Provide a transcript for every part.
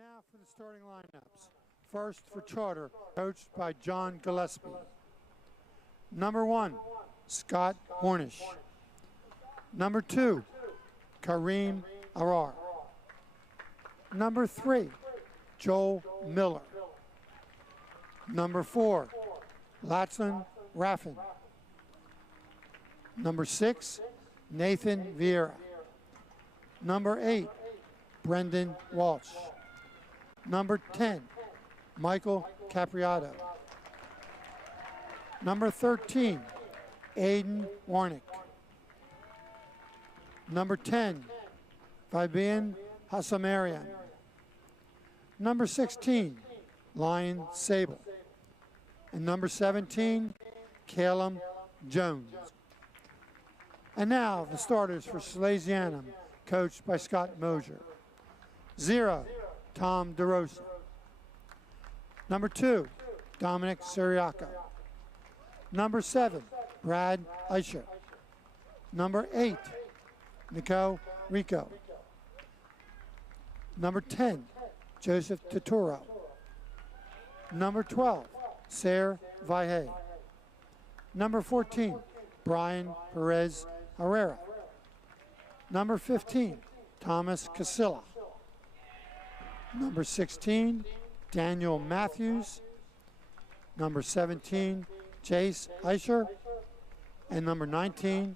Now for the starting lineups. First for Charter, coached by John Gillespie. Number 1, Scott Hornish. Number 2, Kareem Arar. Number 3, Joel Miller. Number 4, Latson Raffin. Number 6, Nathan Vieira. Number 8, Brendan Walsh. Number 10, Michael Capriato. Number 13, Aiden Warnick. Number 10, Fabian Hassamarian. Number 16, Lion Sable. And number 17, Caleb Jones. And now the starters for Salesianum, coached by Scott Mosier. 0, Tom DeRosa. Number 2, Dominic Siriaco. Number 7, Brad Eicher. Number 8, Nico Rico. Number 10, Joseph Totoro. Number 12, Sarah Vahe. Number 14, Brian Perez Herrera. Number 15, Thomas Casilla. Number 16, Daniel Matthews. Number 17, Jace Eicher. And number 19,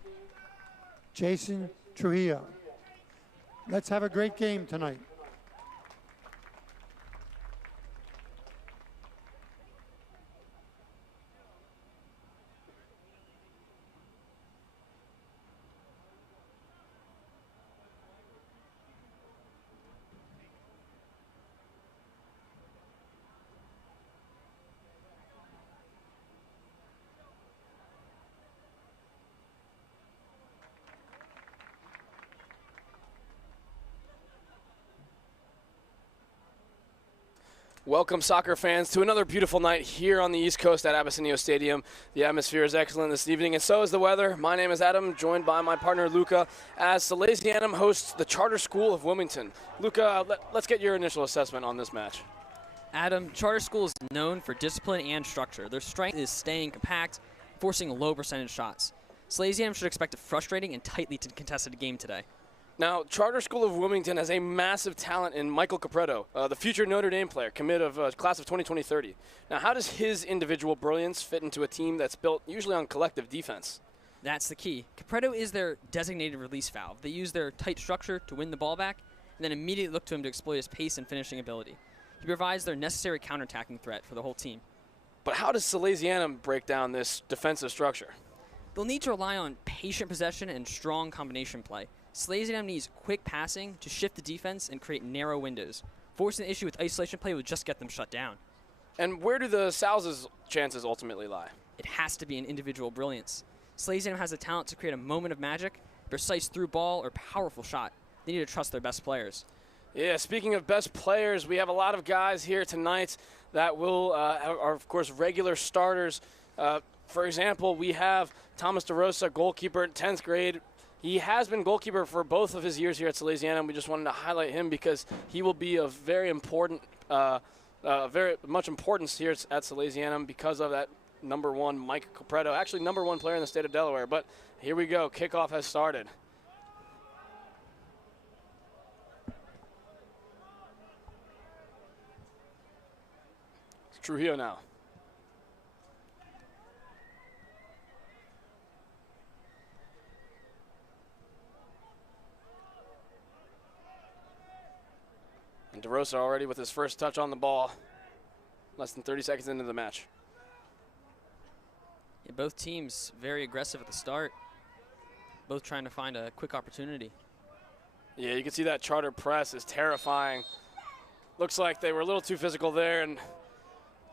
Jason Trujillo. Let's have a great game tonight. Welcome, soccer fans, to another beautiful night here on the East Coast at Abyssinia Stadium. The atmosphere is excellent this evening, and so is the weather. My name is Adam, joined by my partner Luca, as Salesianum hosts the Charter School of Wilmington. Luca, let's get your initial assessment on this match. Adam, Charter School is known for discipline and structure. Their strength is staying compact, forcing low percentage shots. Salesianum should expect a frustrating and tightly contested game today. Now, Charter School of Wilmington has a massive talent in Michael Capretto, the future Notre Dame player, commit of class of 2020-30. Now, how does his individual brilliance fit into a team that's built usually on collective defense? That's the key. Capretto is their designated release valve. They use their tight structure to win the ball back, and then immediately look to him to exploit his pace and finishing ability. He provides their necessary counterattacking threat for the whole team. But how does Salesianum break down this defensive structure? They'll need to rely on patient possession and strong combination play. Salesianum needs quick passing to shift the defense and create narrow windows. Forcing the issue with isolation play would just get them shut down. And where do the Sal's chances ultimately lie? It has to be in individual brilliance. Salesianum has the talent to create a moment of magic, precise through ball, or powerful shot. They need to trust their best players. Yeah, speaking of best players, we have a lot of guys here tonight that will are, of course, regular starters. For example, we have Thomas DeRosa, goalkeeper in 10th grade. He has been goalkeeper for both of his years here at Salesianum. We just wanted to highlight him because he will be of very important, very much importance here at Salesianum because of that number 1, Mike Capretto, actually number 1 player in the state of Delaware. But here we go. Kickoff has started. It's Trujillo now. And DeRosa already with his first touch on the ball, less than 30 seconds into the match. Yeah, both teams very aggressive at the start, both trying to find a quick opportunity. Yeah, you can see that Charter press is terrifying. Looks like they were a little too physical there, and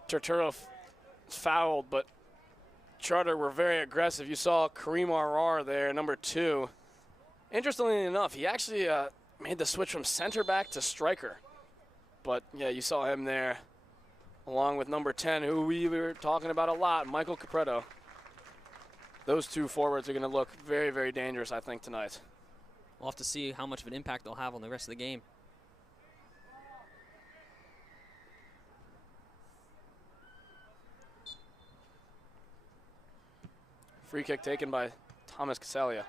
Turturro fouled, but Charter were very aggressive. You saw Kareem Arar there, number 2. Interestingly enough, he actually made the switch from center back to striker. But, yeah, you saw him there along with number 10, who we were talking about a lot, Michael Capretto. Those two forwards are going to look very, very dangerous, I think, tonight. We'll have to see how much of an impact they'll have on the rest of the game. Free kick taken by Thomas Casalia.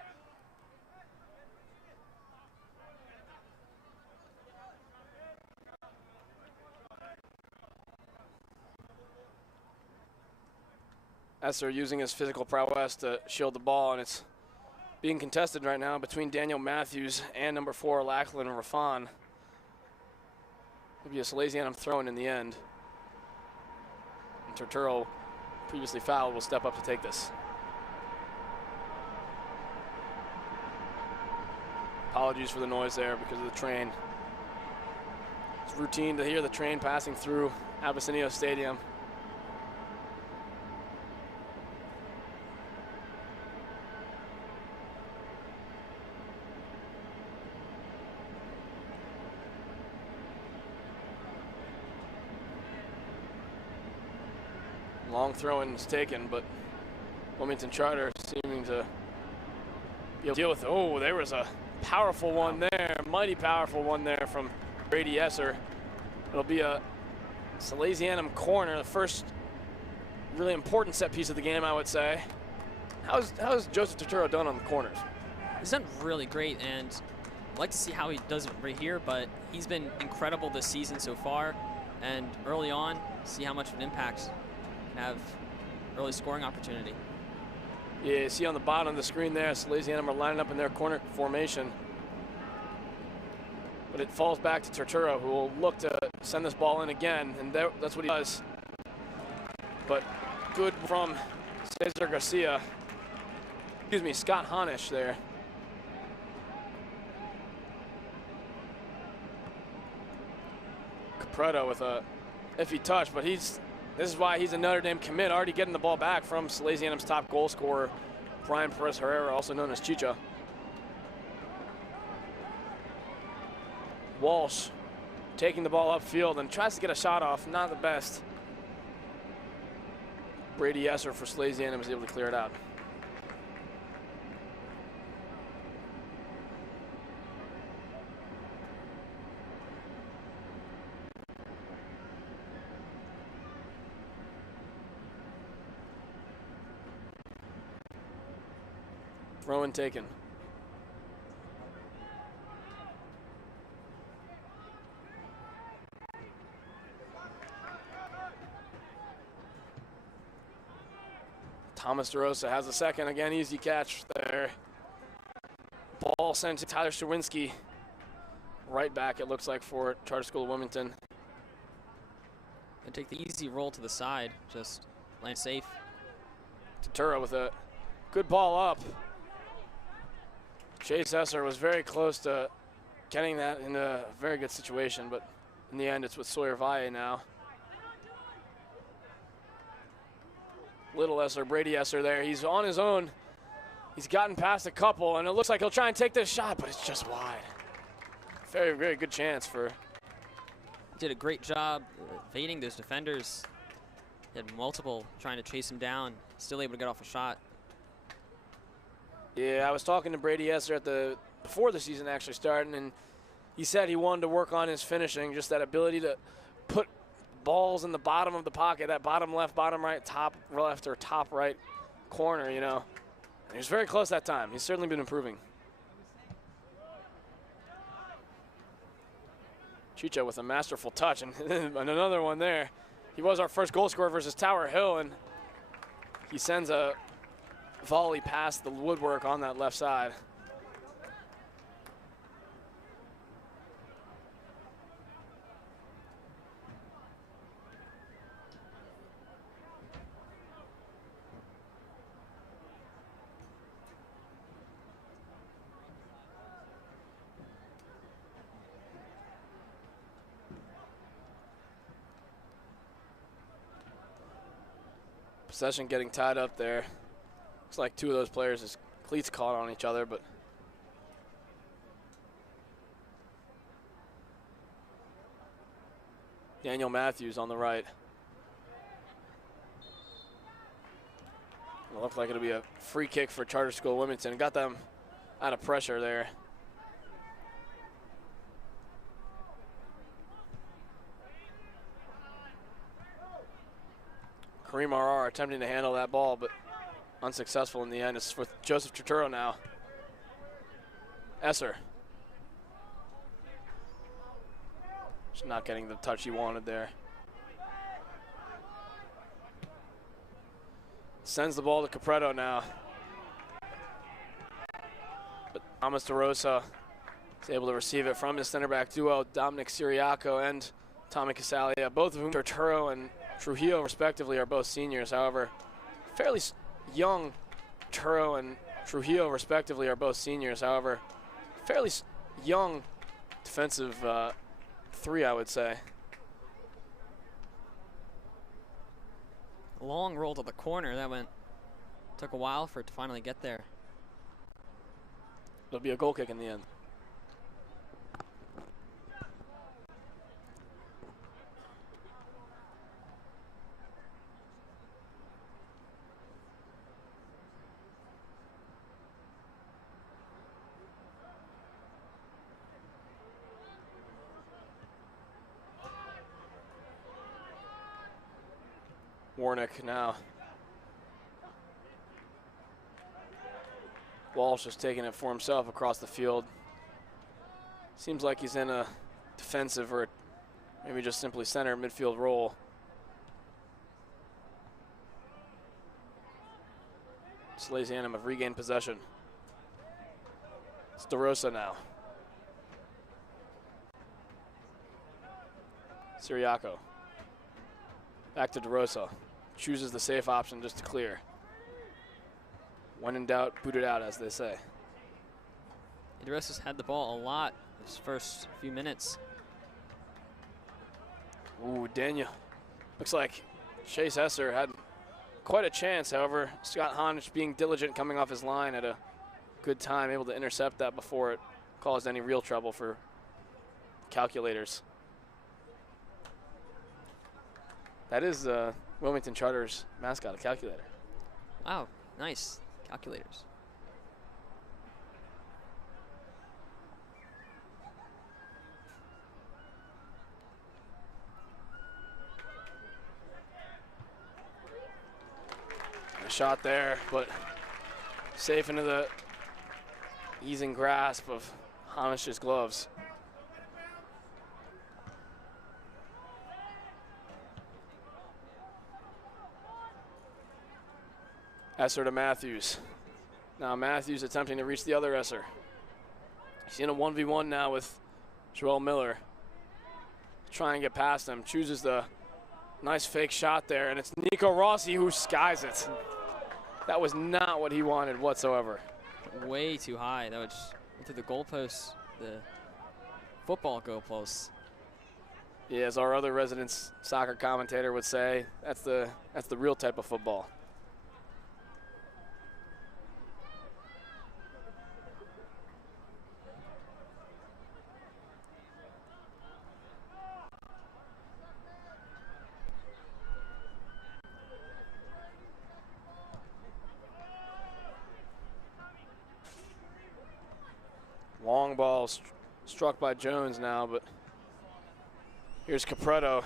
Esser using his physical prowess to shield the ball, and it's being contested right now between Daniel Matthews and number 4, Lachlan Rafan. Maybe a Salesianum throw-in in the end. And Turturro, previously fouled, will step up to take this. Apologies for the noise there because of the train. It's routine to hear the train passing through Abyssinia Stadium. Long throw-in is taken, but Wilmington Charter seeming to be able to deal with it. Oh, there was a powerful one there, mighty powerful one there from Brady Esser. It'll be a Salesianum corner, the first really important set piece of the game, I would say. How's Joseph Turturro done on the corners? He's done really great, and I'd like to see how he does it right here, but he's been incredible this season so far, and early on, see how much of an impact can have early scoring opportunity. Yeah, you see on the bottom of the screen there, Salesianum are lining up in their corner formation. But it falls back to Turturro, who will look to send this ball in again, and that's what he does. But good from Cesar Garcia. Excuse me, Scott Honish there. Capreto with a iffy touch, but this is why he's a Notre Dame commit, already getting the ball back from Salesianum's top goal scorer, Brian Perez Herrera, also known as Chicha. Walsh taking the ball upfield and tries to get a shot off, not the best. Brady Esser for Salesianum is able to clear it out. Throw-in taken. Thomas DeRosa has a second. Again, easy catch there. Ball sent to Tyler Strawinski. Right back, it looks like, for Charter School of Wilmington. And take the easy roll to the side. Just land safe. Turturro with a good ball up. Chase Esser was very close to getting that in a very good situation, but in the end, it's with Sawyer Valle now. Little Esser, Brady Esser there. He's on his own. He's gotten past a couple, and it looks like he'll try and take this shot, but it's just wide. Very, very good chance for. Did a great job evading those defenders. He had multiple trying to chase him down. Still able to get off a shot. Yeah, I was talking to Brady Esser before the season actually started, and he said he wanted to work on his finishing, just that ability to put balls in the bottom of the pocket, that bottom left, bottom right, top left, or top right corner, you know. And he was very close that time. He's certainly been improving. Chicha with a masterful touch, and another one there. He was our first goal scorer versus Tower Hill, and he sends a volley past the woodwork on that left side. Possession getting tied up there. Looks like two of those players' cleats caught on each other, but Daniel Matthews on the right. It looked like it'll be a free kick for Charter School Wilmington. Got them out of pressure there. Kareem RR attempting to handle that ball, but unsuccessful in the end. It's with Joseph Turturro now. Esser. Just not getting the touch he wanted there. Sends the ball to Capretto now. But Thomas DeRosa is able to receive it from his center back duo, Dominic Siriaco and Tommy Casalia, both of whom, Turturro and Trujillo respectively, are both seniors. However, fairly young Turturro and Trujillo respectively are both seniors. However, fairly young defensive three, I would say. Long roll to the corner. That took a while for it to finally get there. It'll be a goal kick in the end. Warnick now. Walsh is taking it for himself across the field. Seems like he's in a defensive or maybe just simply center midfield role. Salesianum have regained possession. It's DeRosa now. Siriaco. Back to DeRosa. Chooses the safe option just to clear. When in doubt, boot it out, as they say. DeRosa's had the ball a lot this first few minutes. Ooh, Daniel. Looks like Chase Esser had quite a chance. However, Scott Honich, being diligent coming off his line at a good time, able to intercept that before it caused any real trouble for calculators. That is Wilmington Charter's mascot, a calculator. Wow, nice. Calculators. A shot there, but safe into the easing grasp of Honich's gloves. Esser to Matthews. Now Matthews attempting to reach the other Esser. He's in a 1v1 now with Joel Miller. Try and get past him. Chooses the nice fake shot there, and it's Nico Rossi who skies it. That was not what he wanted whatsoever. Way too high. That was into the goalposts, the football goalposts. Yeah, as our other resident soccer commentator would say, that's the real type of football. Long ball struck by Jones now, but here's Capretto.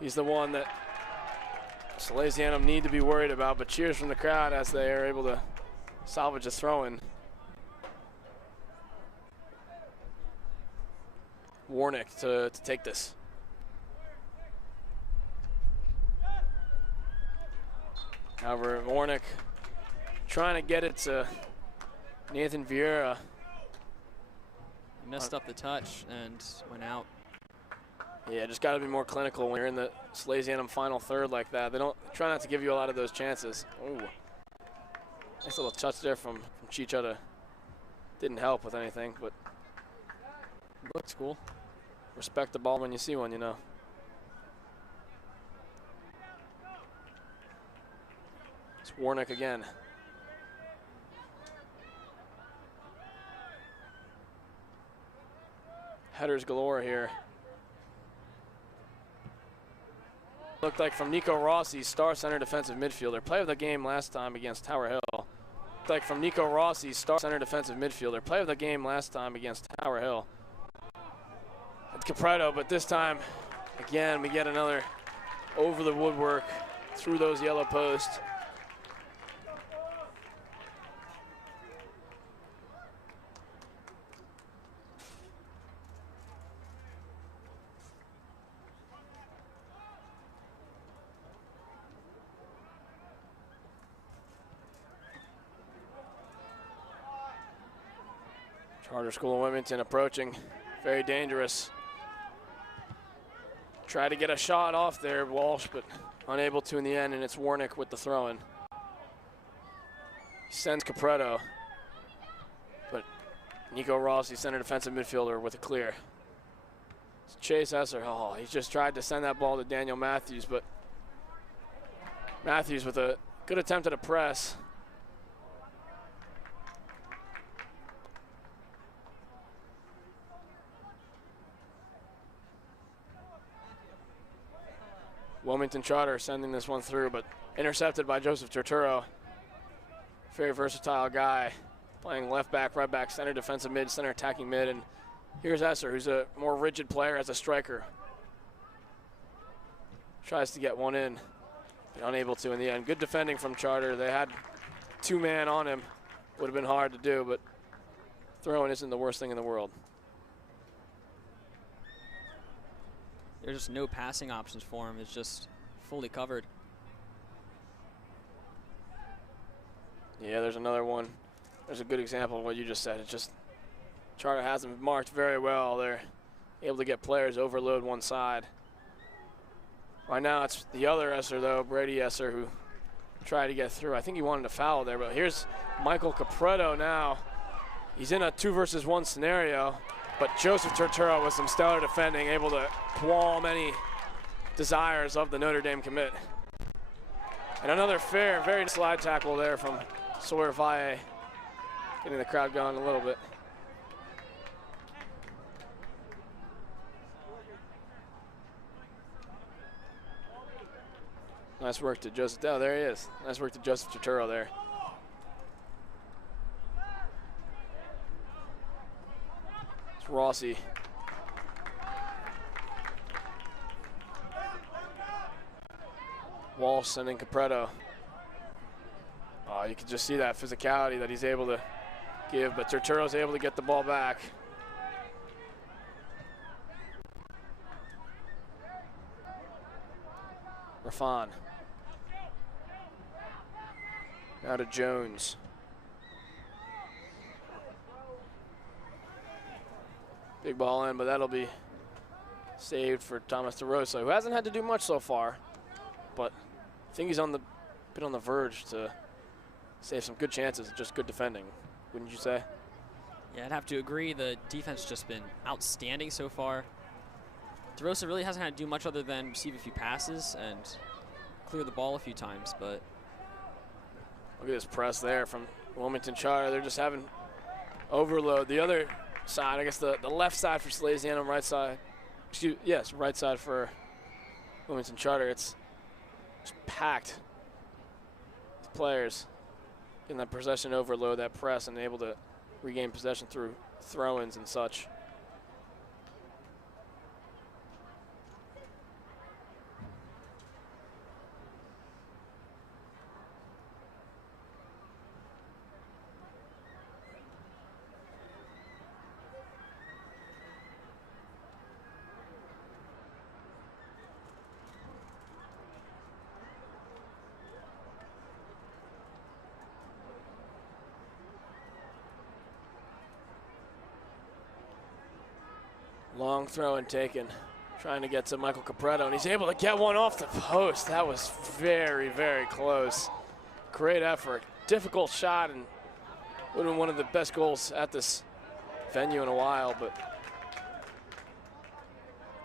He's the one that Salesianum need to be worried about, but cheers from the crowd as they are able to salvage a throw-in. Warnick to take this. However, Warnick trying to get it to Nathan Vieira. He messed up the touch and went out. Yeah, just got to be more clinical when you're in the Salesianum final third like that. They don't try not to give you a lot of those chances. Ooh, nice little touch there from Chichota. Didn't help with anything, but Looks cool. Respect the ball when you see one, you know. It's Warnick again. Headers galore here. Looked like from Nico Rossi, star center defensive midfielder. Play of the game last time against Tower Hill. Looked like from Nico Rossi, star center defensive midfielder. Play of the game last time against Tower Hill. It's Capretto, but this time, again, we get another over the woodwork through those yellow posts. Charter School of Wilmington approaching, very dangerous. Try to get a shot off there, Walsh, but unable to in the end, and it's Warnick with the throw-in. He sends Capretto, but Nico Rossi, center defensive midfielder, with a clear. It's Chase Esser, oh, he just tried to send that ball to Daniel Matthews, but Matthews with a good attempt at a press. Wilmington Charter sending this one through, but intercepted by Joseph Turturro. Very versatile guy, playing left back, right back, center defensive mid, center attacking mid, and here's Esser, who's a more rigid player as a striker. Tries to get one in, but unable to in the end. Good defending from Charter. They had 2-man on him. Would have been hard to do, but throwing isn't the worst thing in the world. There's just no passing options for him. It's just fully covered. Yeah, there's another one. There's a good example of what you just said. It's just Charter has them marked very well. They're able to get players overload one side. Right now it's the other Esser, though, Brady Esser, who tried to get through. I think he wanted to foul there, but here's Michael Capretto now. He's in a 2-versus-1 scenario, but Joseph Turturro with some stellar defending, able to qualm any desires of the Notre Dame commit. And another fair, very slide tackle there from Sawyer Valle, getting the crowd going a little bit. Nice work to Joseph. Oh, there he is. Nice work to Joseph Turturro there. It's Rossi. Walsh sending Capretto. Oh, you can just see that physicality that he's able to give, but Turturro's able to get the ball back. Raffan. Now to Jones. Big ball in, but that'll be saved for Thomas DeRosa, who hasn't had to do much so far, but I think he's on the bit on the verge to save some good chances, just good defending, wouldn't you say? Yeah, I'd have to agree. The defense has just been outstanding so far. DeRosa really hasn't had to do much other than receive a few passes and clear the ball a few times, but look at this press there from Wilmington Charter. They're just having overload. The other side, I guess the left side for Salesianum, right side, right side for Wilmington Charter. It's just packed with players getting that possession overload, that press, and able to regain possession through throw-ins and such. Long throw and taken, trying to get to Michael Capretto, and he's able to get one off the post. That was very, very close. Great effort. Difficult shot, and would have been one of the best goals at this venue in a while, but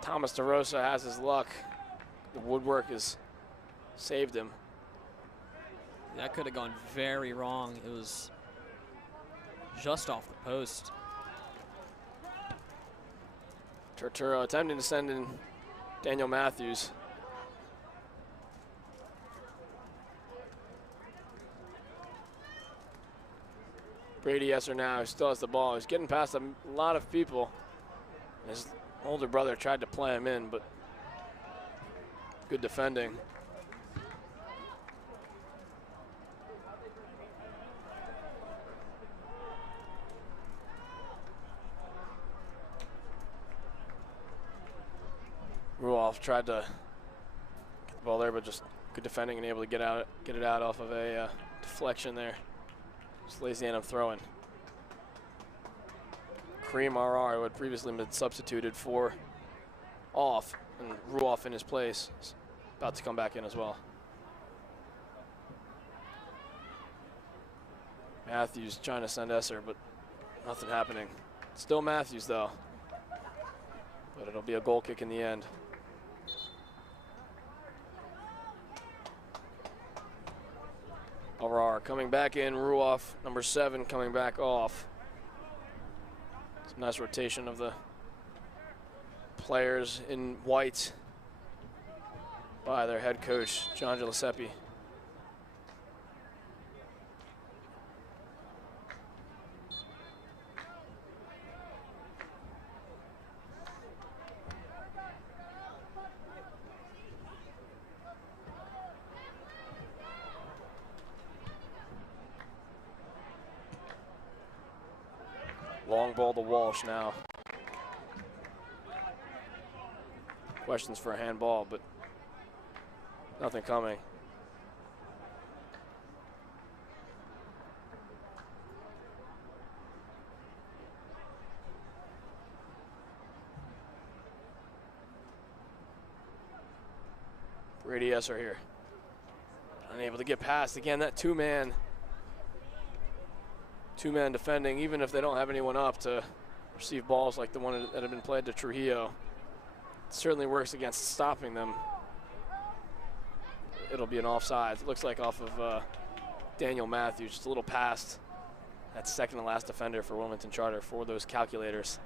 Thomas DeRosa has his luck. The woodwork has saved him. that could have gone very wrong. It was just off the post. Turturro attempting to send in Daniel Matthews. Brady Esser now, who still has the ball. He's getting past a lot of people. His older brother tried to play him in, but good defending. Ruoff tried to get the ball there, but just good defending and able to get it out off of a deflection there. Salesianum throwing. Kareem RR, who had previously been substituted for off, and Ruoff in his place is about to come back in as well. Matthews trying to send Esser, but nothing happening. Still Matthews, though. But it'll be a goal kick in the end. RR coming back in, Ruoff, number 7, coming back off. Some nice rotation of the players in white by their head coach, John Giuseppe. Long ball to Walsh now. Questions for a handball, but nothing coming. Brady Esser here. Unable to get past. Again, that two-man defending, even if they don't have anyone up to receive balls like the one that had been played to Trujillo. It certainly works against stopping them. It'll be an offside. It looks like off of Daniel Matthews, just a little past that second to last defender for Wilmington Charter for those calculators.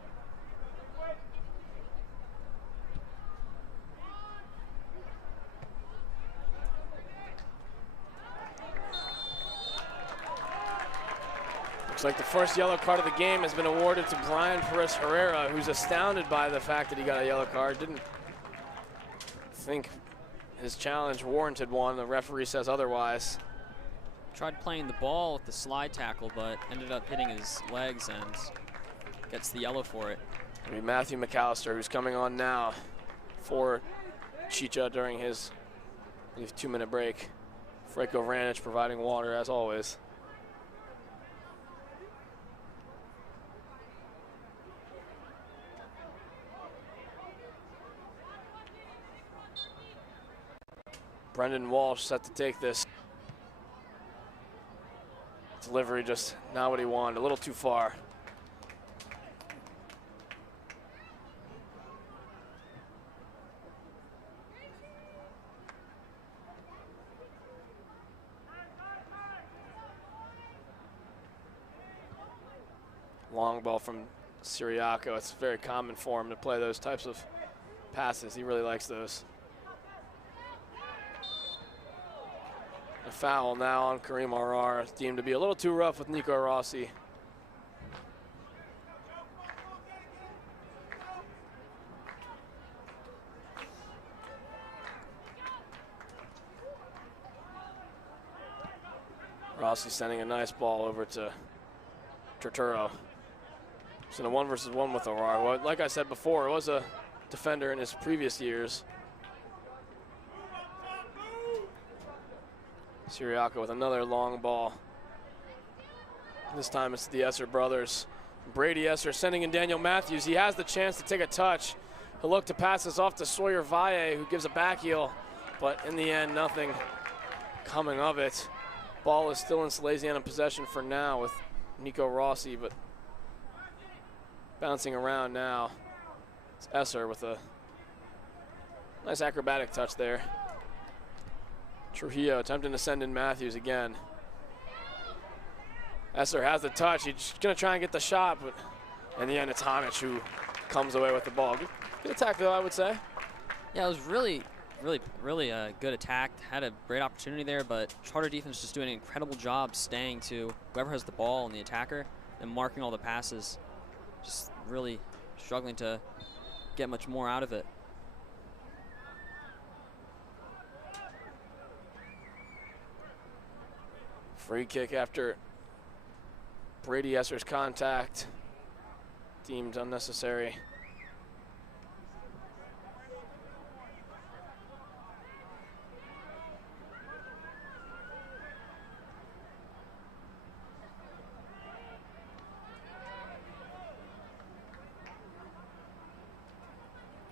Looks like the first yellow card of the game has been awarded to Brian Perez Herrera, who's astounded by the fact that he got a yellow card. Didn't think his challenge warranted one. The referee says otherwise. Tried playing the ball with the slide tackle, but ended up hitting his legs and gets the yellow for it. It'll be Matthew McAllister, who's coming on now for Chicha during his, I believe, 2-minute break. Freko Vranich providing water as always. Brendan Walsh set to take this. Delivery just not what he wanted, a little too far. Long ball from Siriaco. It's very common for him to play those types of passes. He really likes those. A foul now on Kareem RR, deemed to be a little too rough with Nico Rossi. Rossi sending a nice ball over to Turturro. It's in a 1-versus-1 with RR. Well, like I said before, it was a defender in his previous years. Siriaco with another long ball. This time it's the Esser brothers. Brady Esser sending in Daniel Matthews. He has the chance to take a touch. He'll look to pass this off to Sawyer Valle, who gives a back heel, but in the end, nothing coming of it. Ball is still in Salesianum possession for now with Nico Rossi, but bouncing around now. It's Esser with a nice acrobatic touch there. Trujillo attempting to send in Matthews again. Esser has the touch. He's going to try and get the shot, but in the end, it's Hanich who comes away with the ball. Good attack, though, I would say. Yeah, it was really a good attack. Had a great opportunity there, but Charter defense just doing an incredible job staying to whoever has the ball and the attacker and marking all the passes. Just really struggling to get much more out of it. Free kick after Brady Esser's contact, deemed unnecessary.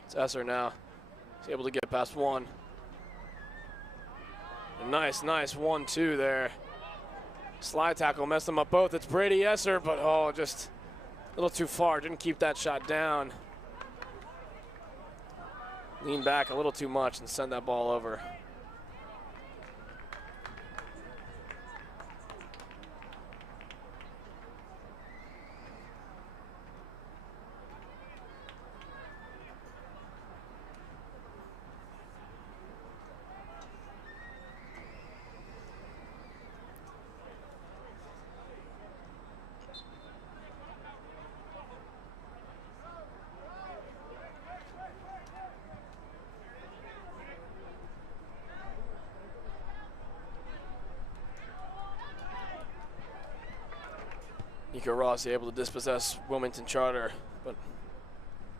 It's Esser now. He's able to get past one. A nice 1-2 there. Slide tackle messed them up both. It's Brady Esser, but oh, just a little too far. Didn't keep that shot down. Lean back a little too much and send that ball over. Nico Rossi able to dispossess Wilmington Charter, but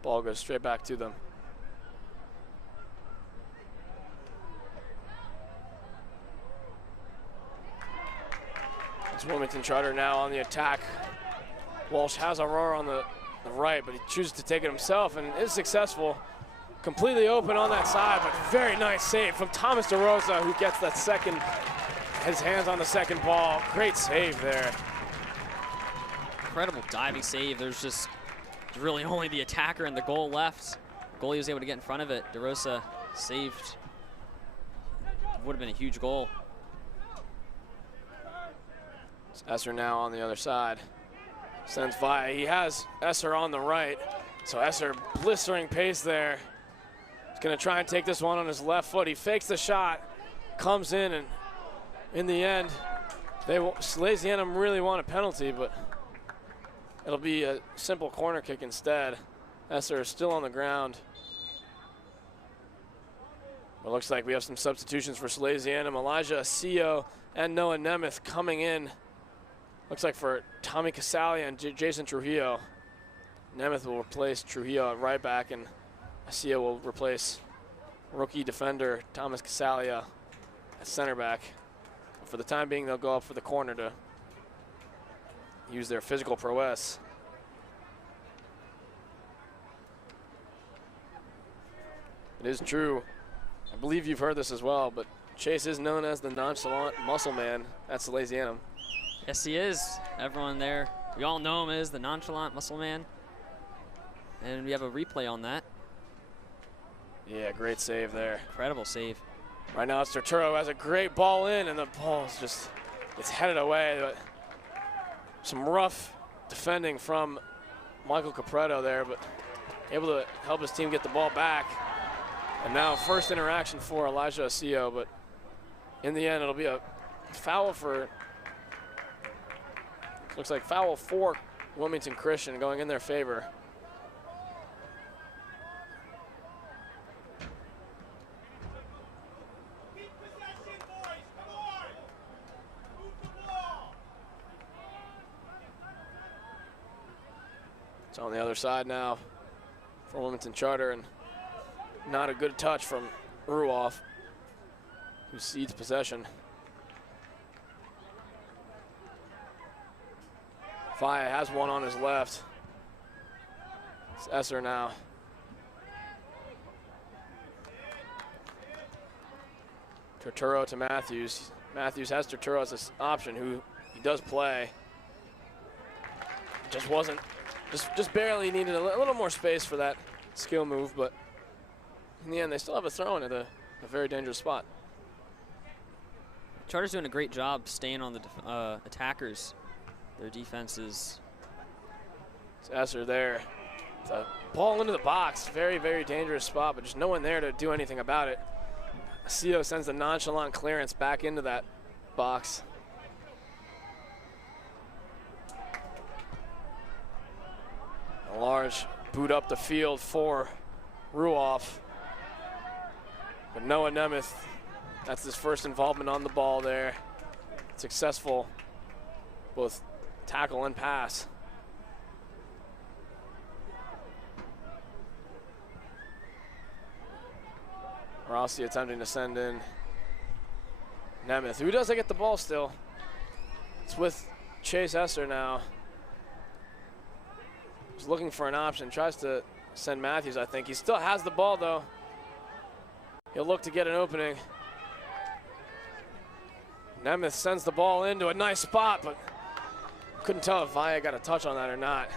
ball goes straight back to them. It's Wilmington Charter now on the attack. Walsh has Aurora on the right, but he chooses to take it himself and is successful. Completely open on that side, but very nice save from Thomas DeRosa, who gets that second, his hands on the second ball. Great save there. Incredible diving save. There's really only the attacker and the goal left. The goalie was able to get in front of it. DeRosa saved. Would have been a huge goal. It's Esser now on the other side. Sends via. He has Esser on the right. So Esser blistering pace there. He's going to try and take this one on his left foot. He fakes the shot, comes in, and in the end, Salesianum really want a penalty, but it'll be a simple corner kick instead. Esser is still on the ground. It looks like we have some substitutions for Salesianum. Elijah Asillo and Noah Nemeth coming in. Looks like for Tommy Casali and Jason Trujillo. Nemeth will replace Trujillo at right back, and Asillo will replace rookie defender Thomas Casalia at center back. For the time being, they'll go up for the corner to use their physical prowess. It is true, I believe you've heard this as well, but Chase is known as the nonchalant muscle man at Salesianum. Yes, he is. Everyone there, we all know him as the nonchalant muscle man. And we have a replay on that. Yeah, great save there. Incredible save. Right now, it's Turturro has a great ball in, and the ball's just, it's headed away. But some rough defending from Michael Capretto there, but able to help his team get the ball back. And now first interaction for Elijah Asillo, but in the end, it'll be a foul for, looks like foul for Wilmington Christian going in their favor. It's on the other side now for Wilmington Charter, and not a good touch from Ruoff, who cedes possession. Faya has one on his left. It's Esser now. Turturro to Matthews. Matthews has Turturro as an option, who he does play. Just wasn't, just barely needed a little more space for that skill move, but in the end, they still have a throw in at a very dangerous spot. Charter's doing a great job staying on the attackers. Their defense is. It's Esser there. It's a ball into the box. Very, very dangerous spot, but just no one there to do anything about it. Asillo sends the nonchalant clearance back into that box. A large boot up the field for Ruoff. But Noah Nemeth, that's his first involvement on the ball there. Successful, both tackle and pass. Rossi attempting to send in Nemeth, who doesn't get the ball still. It's with Chase Esser now. He's looking for an option, tries to send Matthews, I think. He still has the ball, though. He'll look to get an opening. Nemeth sends the ball into a nice spot, but couldn't tell if Valle got a touch on that or not.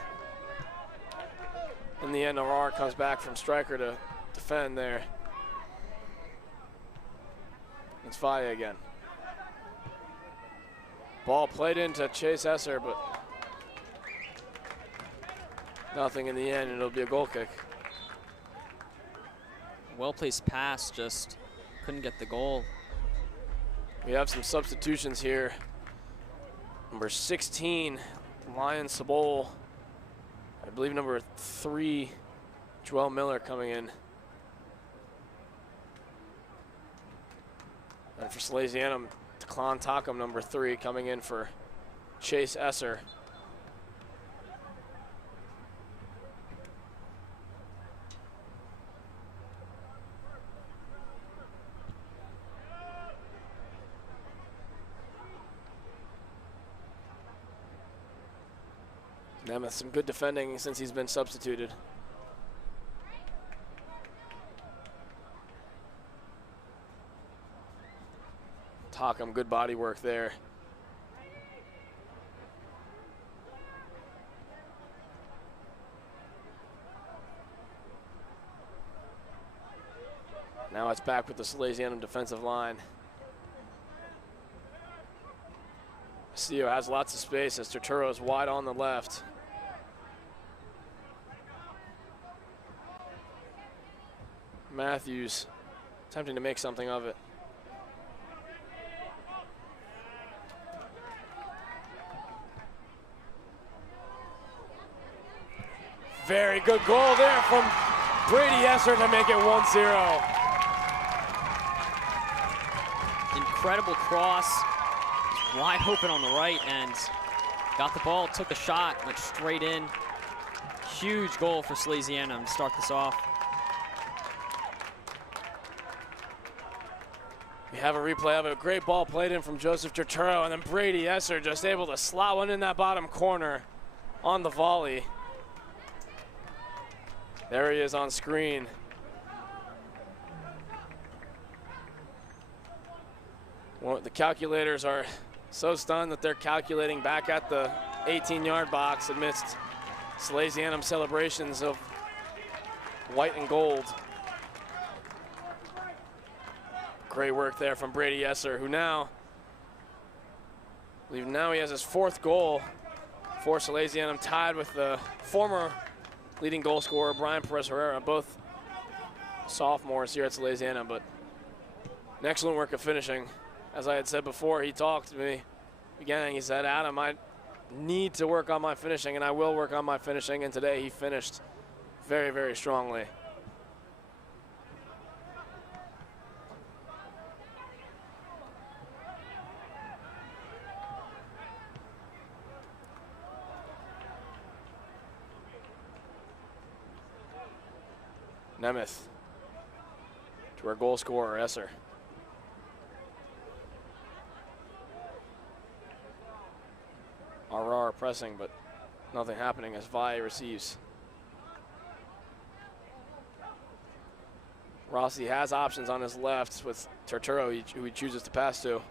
In the end, Arar comes back from striker to defend there. It's Valle again. Ball played into Chase Esser, but nothing in the end, and it'll be a goal kick. Well-placed pass, just couldn't get the goal. We have some substitutions here. Number 16, Lion Sabol. I believe number 3, Joel Miller coming in. And for Salesianum, Declan Takum, number 3, coming in for Chase Esser. Nemeth, some good defending since he's been substituted. Takum, good body work there. Now it's back with the Salesianum defensive line. Castillo has lots of space as Turturro is wide on the left. Matthews attempting to make something of it. Very good goal there from Brady Esser to make it 1-0. Incredible cross, wide open on the right, and got the ball, took the shot, went straight in. Huge goal for Salesianum to start this off. We have a replay of a great ball played in from Joseph Turturro, and then Brady Esser just able to slot one in that bottom corner on the volley. There he is on screen. Well, the calculators are so stunned that they're calculating back at the 18-yard box amidst Salesianum celebrations of white and gold. Great work there from Brady Esser, who now, I believe now he has his 4th goal for Salesianum, tied with the former leading goal scorer, Brian Perez Herrera, both sophomores here at Salesianum, but an excellent work of finishing. As I had said before, he talked to me beginning, he said, Adam, I need to work on my finishing, and I will work on my finishing, and today he finished very, very strongly. Nemeth to our goal scorer, Esser. Arar pressing, but nothing happening as Valle receives. Rossi has options on his left with Turturro, who he chooses to pass to.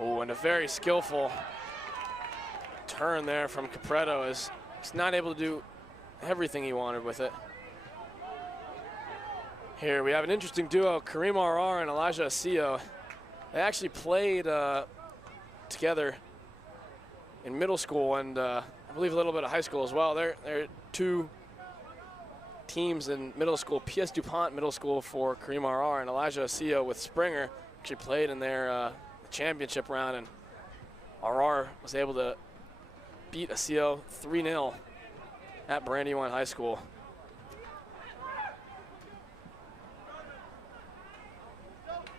Oh, and a very skillful turn there from Capretto as he's not able to do everything he wanted with it. Here we have an interesting duo, Kareem Arar and Elijah Asillo. They actually played together in middle school and I believe a little bit of high school as well. They're 2 teams in middle school. P.S. DuPont Middle School for Kareem Arar and Elijah Asillo with Springer. Actually played in their championship round, and Arar was able to beat Asillo 3-0 at Brandywine High School.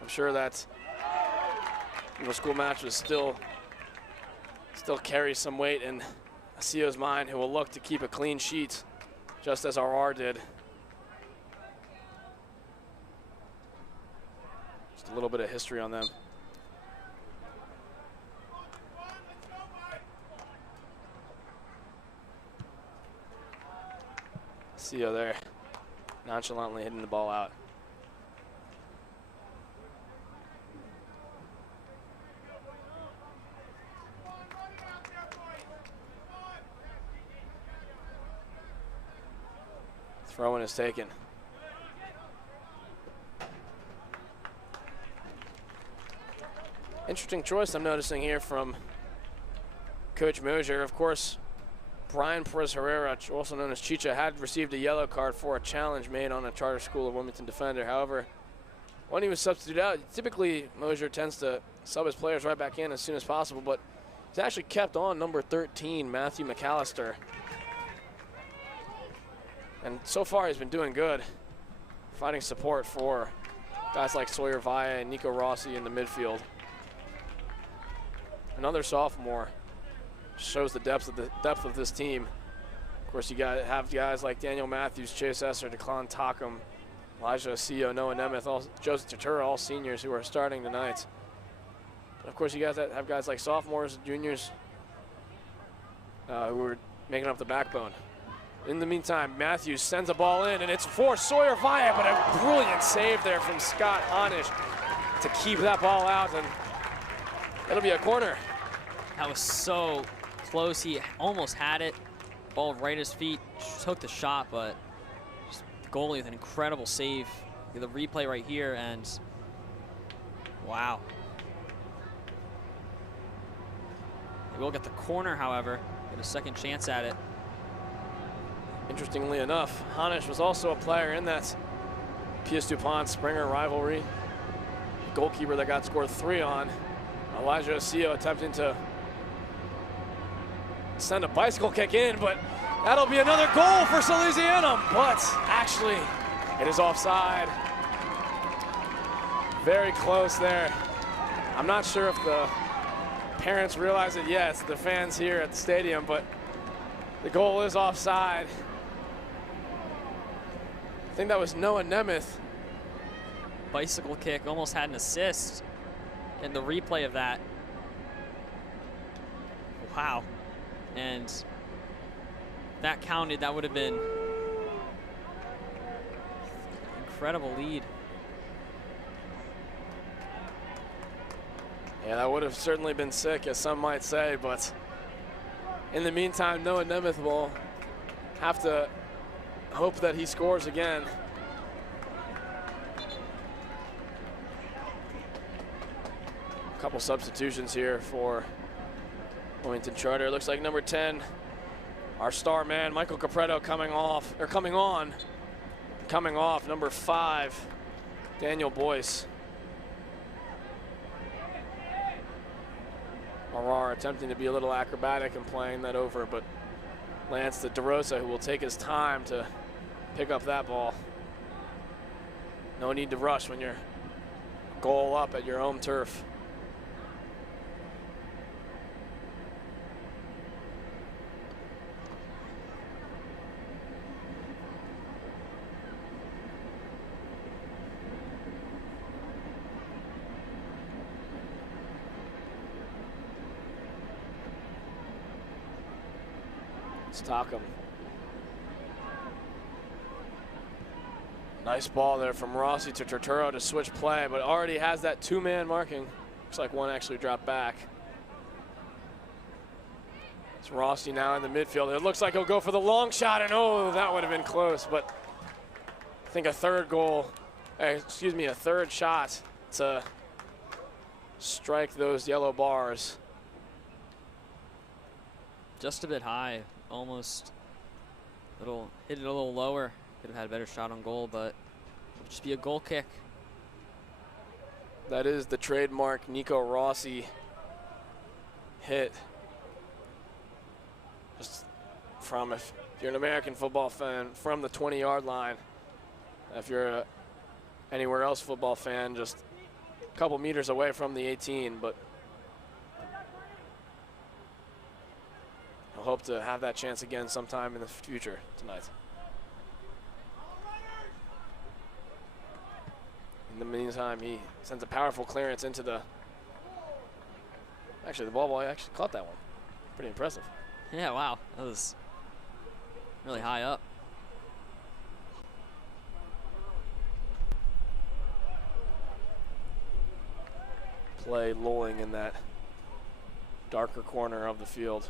I'm sure that middle school match was still carries some weight in Asillo's mind, who will look to keep a clean sheet, just as Arar did. Just a little bit of history on them. CEO there, nonchalantly hitting the ball out. Throw-in is taken. Interesting choice I'm noticing here from Coach Mosier. Of course, Brian Perez Herrera, also known as Chicha, had received a yellow card for a challenge made on a charter school of Wilmington defender. However, when he was substituted out, typically Mosier tends to sub his players right back in as soon as possible, but he's actually kept on number 13, Matthew McAllister. And so far he's been doing good, finding support for guys like Sawyer Valle and Nico Rossi in the midfield. Another sophomore shows the depth of this team. Of course, you have guys like Daniel Matthews, Chase Esser, Declan Tockham, Elijah Osio, Noah Nemeth, Joseph Turturro, all seniors who are starting tonight. But of course, you guys have guys like sophomores, juniors, who are making up the backbone. In the meantime, Matthews sends a ball in, and it's for Sawyer Valle, but a brilliant save there from Scott Honish to keep that ball out, and it'll be a corner. That was so close. He almost had it. Ball right at his feet, took the shot, but just the goalie with an incredible save. The replay right here, and wow. They will get the corner, however, get a second chance at it. Interestingly enough, Honish was also a player in that Pius DuPont-Springer rivalry. Goalkeeper that got scored 3 on. Elijah Osio attempting to send a bicycle kick in, but that'll be another goal for Salesianum. But actually, it is offside. Very close there. I'm not sure if the parents realize it yet, the fans here at the stadium, but the goal is offside. I think that was Noah Nemeth. Bicycle kick, almost had an assist in the replay of that. Wow. And that counted, that would have been incredible lead. Yeah, that would have certainly been sick, as some might say, but in the meantime, Noah Nemeth will have to hope that he scores again. A couple substitutions here for Wilmington Charter. It looks like number 10, our star man, Michael Capretto, coming off. Number 5, Daniel Boyce. Arar attempting to be a little acrobatic and playing that over, but lands to DeRosa, who will take his time to pick up that ball. No need to rush when you're goal up at your home turf. Tockham. Nice ball there from Rossi to Turturro to switch play, but already has that 2-man marking. Looks like one actually dropped back. It's Rossi now in the midfield. It looks like he'll go for the long shot, and oh, that would have been close, but I think a third shot to strike those yellow bars. Just a bit high. Almost hit it a little lower. Could have had a better shot on goal, but it'll just be a goal kick. That is the trademark Nico Rossi hit. Just from, if you're an American football fan, from the 20-yard line. If you're anywhere else football fan, just a couple meters away from the 18, but hope to have that chance again sometime in the future tonight. In the meantime, he sends a powerful clearance into the... Actually, the ball boy actually caught that one. Pretty impressive. Yeah, wow. That was really high up. play lulling in that darker corner of the field.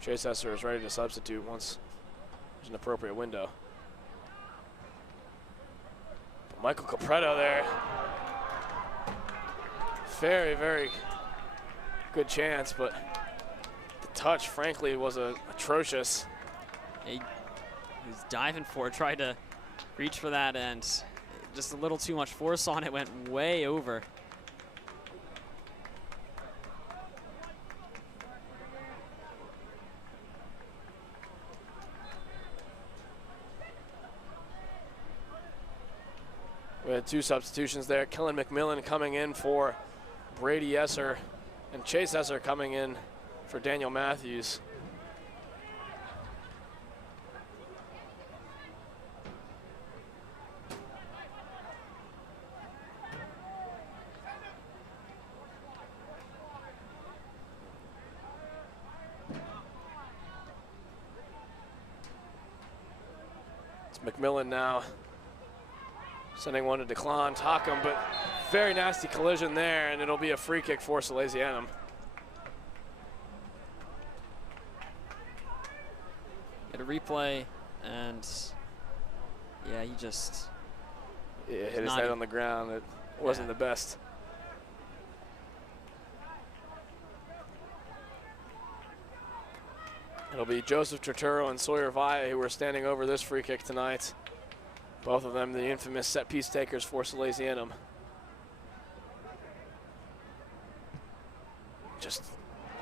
Chase Esser is ready to substitute once there's an appropriate window. But Michael Capretto there. Very, very good chance, but the touch, frankly, was atrocious. He was diving for it, tried to reach for that, and just a little too much force on it, went way over. We had two substitutions there. Kellen McMillan coming in for Brady Esser, and Chase Esser coming in for Daniel Matthews. It's McMillan now. Sending one to DeClon Tockham, but very nasty collision there, and it'll be a free kick for Salesianum. Get a replay, and yeah, he just hit his head on the ground. It wasn't the best. It'll be Joseph Turturro and Sawyer Valle who are standing over this free kick tonight. Both of them the infamous set piece takers for Salesianum. Just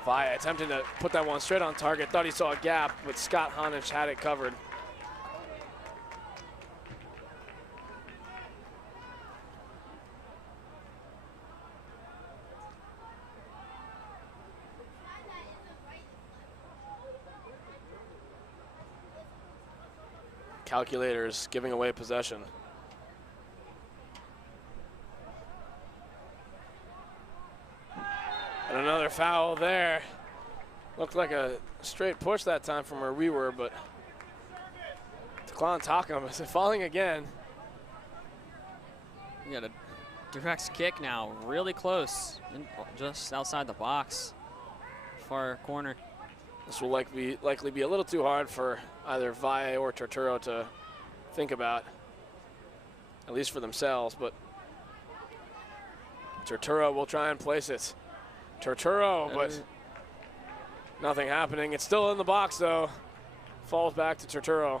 Valle attempting to put that one straight on target. Thought he saw a gap, but Scott Honich had it covered. Calculators giving away possession. And another foul there. Looked like a straight push that time from where we were, but DeClon Tockham is falling again. You got a direct kick now, really close, just outside the box, far corner. This will likely be a little too hard for either Valle or Turturro to think about, at least for themselves, but Turturro will try and place it. Turturro, but nothing happening. It's still in the box, though. Falls back to Turturro.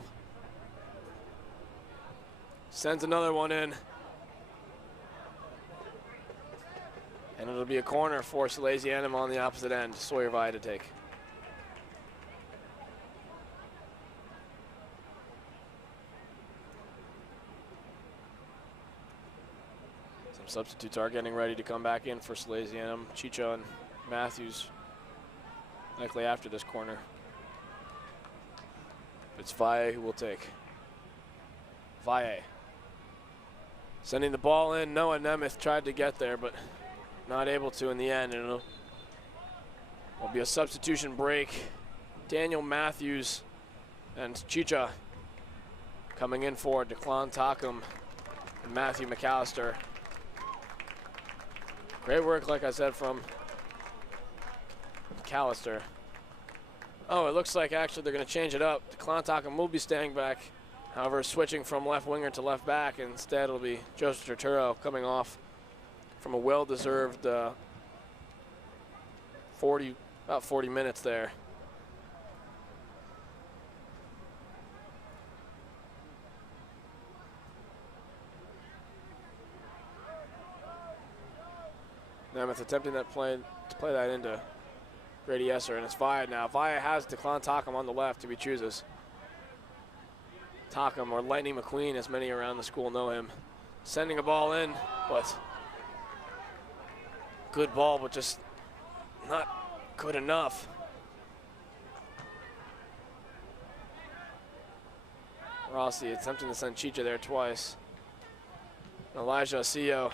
Sends another one in. And it'll be a corner for Salesianum on the opposite end. Sawyer Valle to take. Substitutes are getting ready to come back in for Salesianum. Chicha and Matthews likely after this corner. It's Valle who will take. Valle sending the ball in. Noah Nemeth tried to get there, but not able to in the end. And it'll be a substitution break. Daniel Matthews and Chicha coming in for DeClon Tockham and Matthew McAllister. Great work, like I said, from McAllister. Oh, it looks like actually they're going to change it up. DeClon Tockham will be staying back. However, switching from left winger to left back. Instead, it'll be Joseph Turturro coming off from a well-deserved about 40 minutes there. Nemeth attempting to play that into Brady Esser, and it's Valle now. Valle has DeClon Tockham on the left if he chooses. Tockham, or Lightning McQueen, as many around the school know him. Sending a ball in, but good ball, but just not good enough. Rossi attempting to send Chicha there twice. Elijah Asillo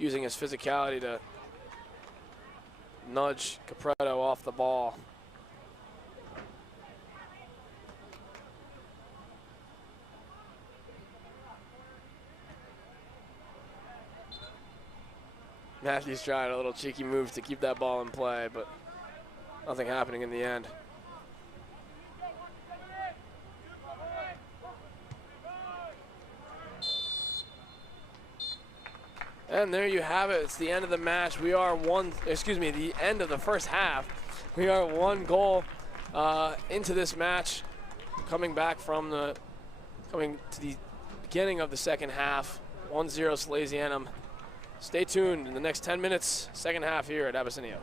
using his physicality to nudge Capretto off the ball. Matthews tried a little cheeky move to keep that ball in play, but nothing happening in the end. And there you have it. It's the end of the match. We are the end of the first half. We are 1 goal into this match, coming to the beginning of the second half. 1-0 Salesianum. Stay tuned in the next 10 minutes, second half here at Abyssinia.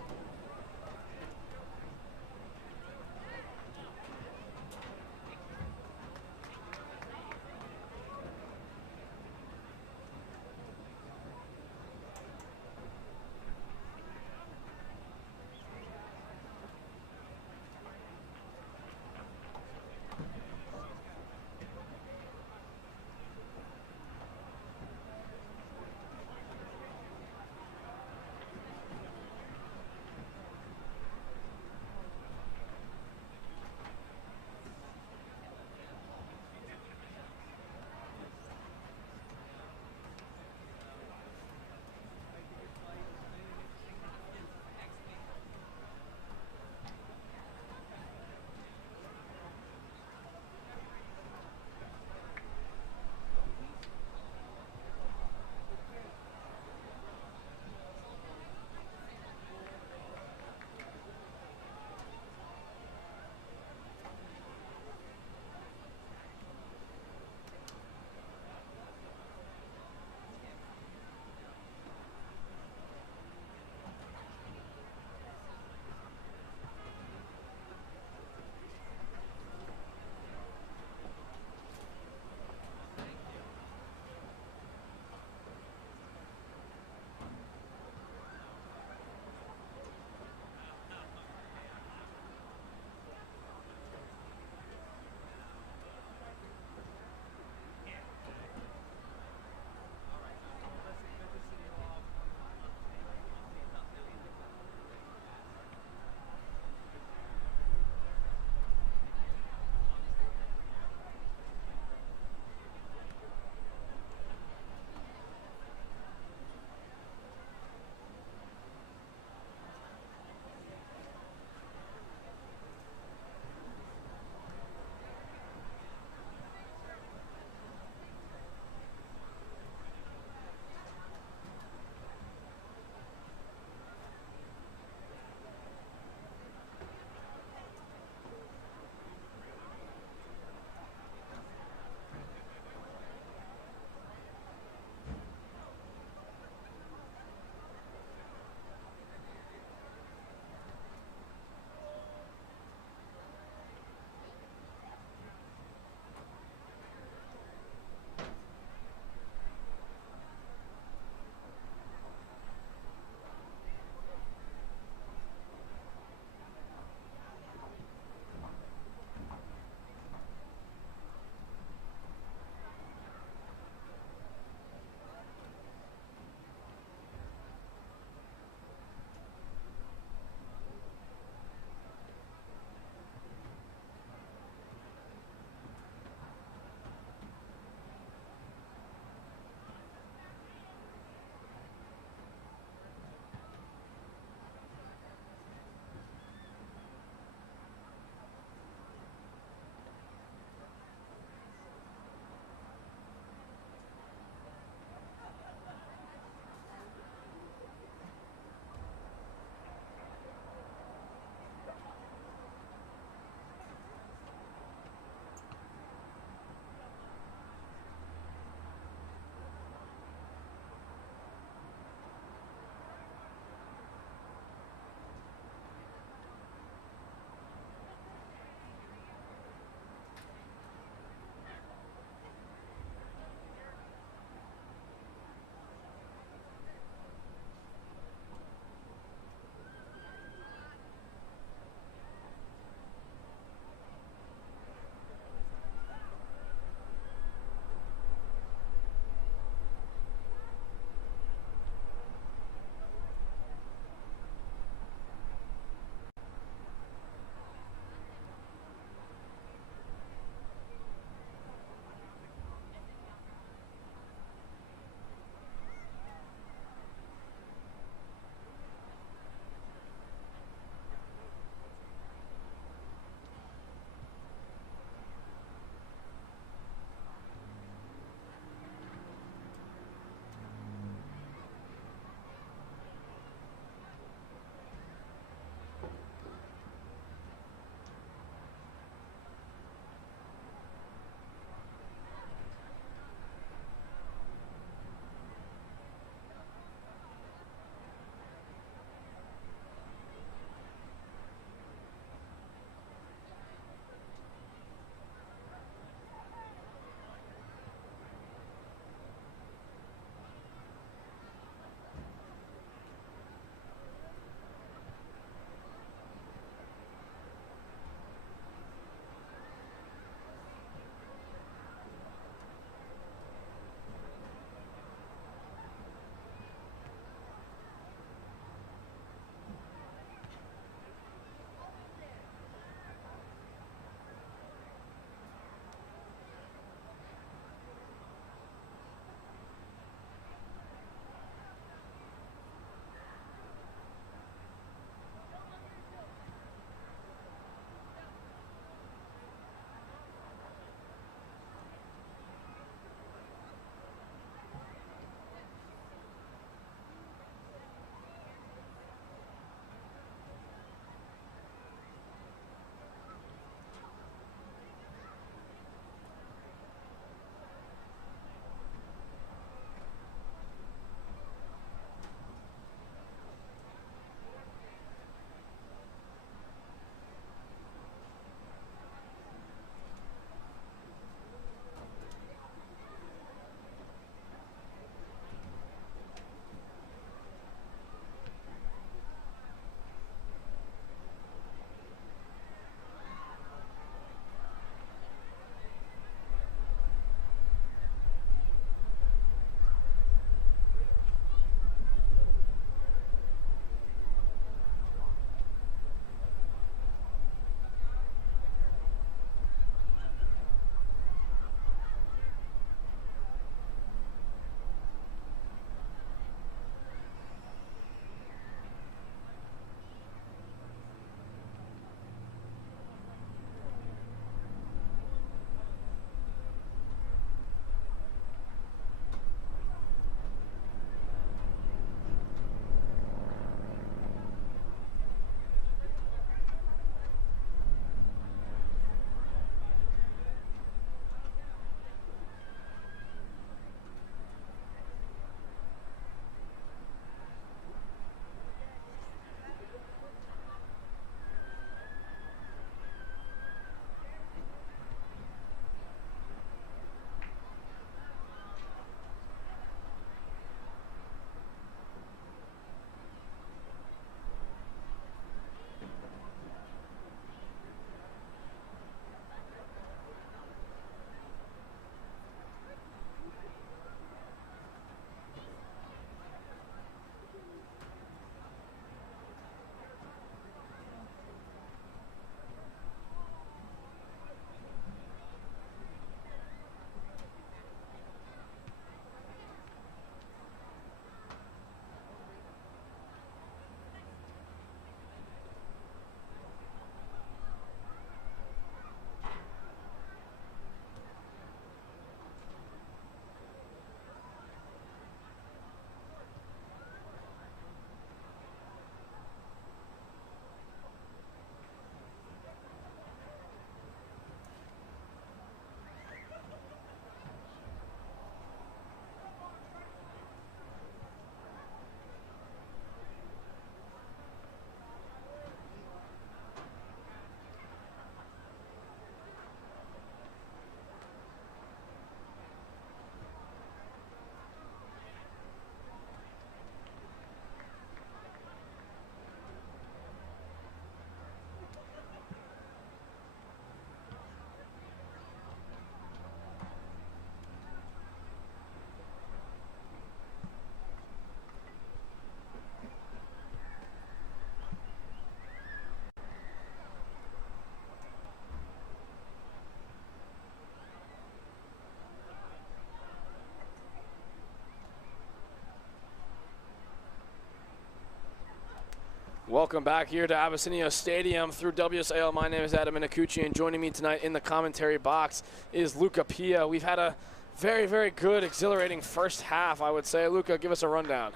Welcome back here to Abyssinia Stadium through WSAL. My name is Adam Inakuchi, and joining me tonight in the commentary box is Luca Pia. We've had a very, very good, exhilarating first half, I would say. Luca, give us a rundown.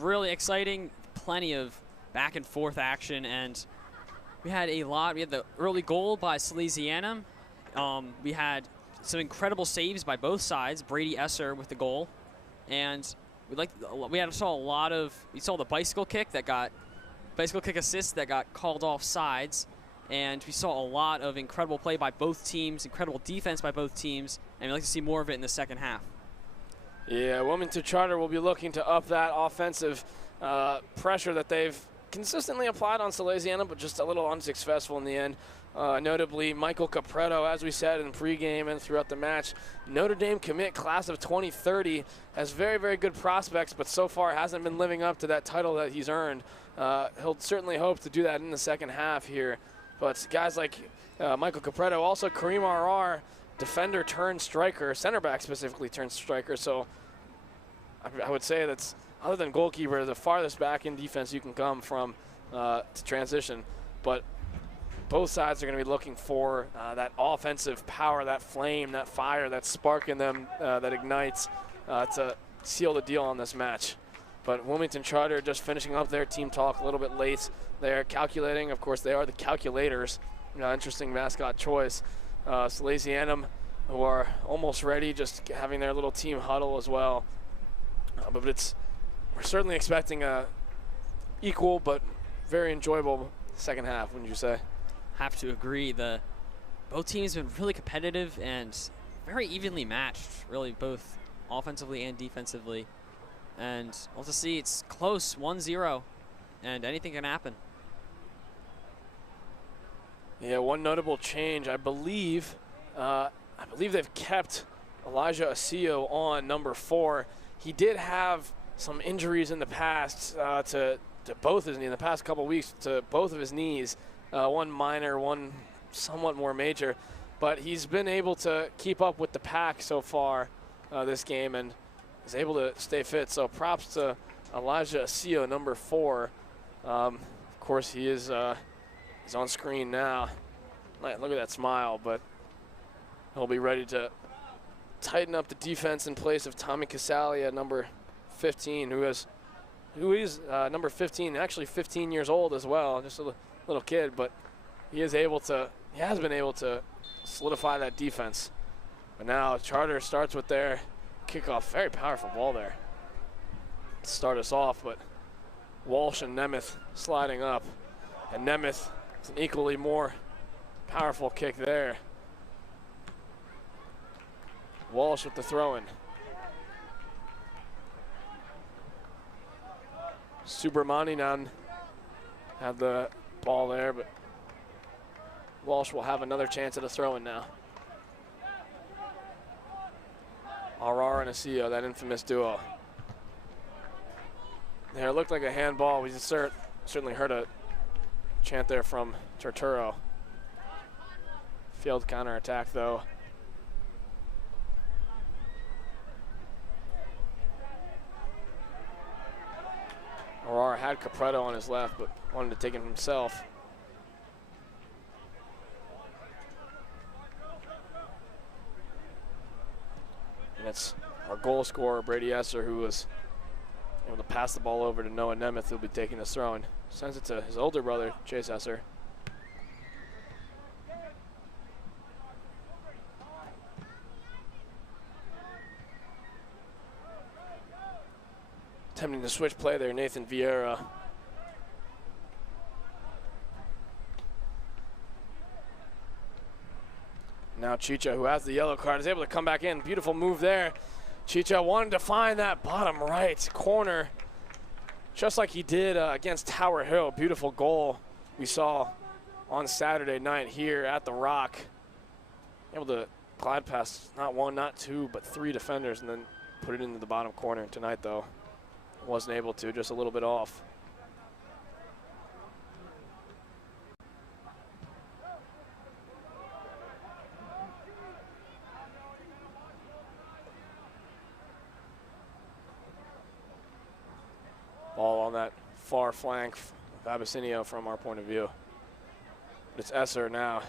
Really exciting, plenty of back and forth action, and we had a lot. We had the early goal by Salesianum. We had some incredible saves by both sides. Brady Esser with the goal, and we saw the bicycle kick assist that got called off sides, and we saw a lot of incredible play by both teams, incredible defense by both teams, and we'd like to see more of it in the second half. Yeah, Wilmington Charter will be looking to up that offensive pressure that they've consistently applied on Salesianum, but just a little unsuccessful in the end. Notably, Michael Capretto, as we said in pregame and throughout the match, Notre Dame commit class of 2030, has very, very good prospects, but so far hasn't been living up to that title that he's earned. He'll certainly hope to do that in the second half here. But guys like Michael Capretto, also Kareem RR, defender turned striker, center back specifically turned striker. So I would say that's, other than goalkeeper, the farthest back in defense you can come from to transition. But both sides are going to be looking for that offensive power, that flame, that fire, that spark in them that ignites to seal the deal on this match. But Wilmington Charter just finishing up their team talk a little bit late. They're calculating. Of course, they are the calculators. Interesting mascot choice. Salesianum, who are almost ready, just having their little team huddle as well. But we're certainly expecting a equal but very enjoyable second half, wouldn't you say? Have to agree. Both teams have been really competitive and very evenly matched, really, both offensively and defensively. And we'll have to see. It's close, 1-0, and anything can happen. Yeah, one notable change, I believe they've kept Elijah Asillo on number 4. He did have some injuries in the past to both his knees, in the past couple weeks, to both of his knees. One minor, one somewhat more major, but he's been able to keep up with the pack so far this game and is able to stay fit. So props to Elijah Asillo, number 4. Of course, he's on screen now. Look at that smile, but he'll be ready to tighten up the defense in place of Tommy Casali at number 15, who is number 15, actually 15 years old as well, just a little kid, but he has been able to solidify that defense. But now Charter starts with their kickoff. Very powerful ball there to start us off, but Walsh and Nemeth sliding up, and Nemeth is an equally more powerful kick there. Walsh with the throw-in. Subramanian had the ball there, but Walsh will have another chance at a throw-in now. RR and Asillo, that infamous duo. There, it looked like a handball. We certainly heard a chant there from Turturro. Failed counterattack, though. RR had Capretto on his left, but wanted to take him himself. And it's our goal scorer, Brady Esser, who was able to pass the ball over to Noah Nemeth, who'll be taking this throw, and sends it to his older brother, Chase Esser. Attempting to switch play there, Nathan Vieira. Now Chicha, who has the yellow card, is able to come back in. Beautiful move there. Chicha wanted to find that bottom right corner, just like he did against Tower Hill. Beautiful goal we saw on Saturday night here at the Rock. Able to glide past not one, not two, but 3 defenders and then put it into the bottom corner. Tonight, though, wasn't able to, just a little bit off. Ball on that far flank, Abysinio from our point of view. But it's Esser now.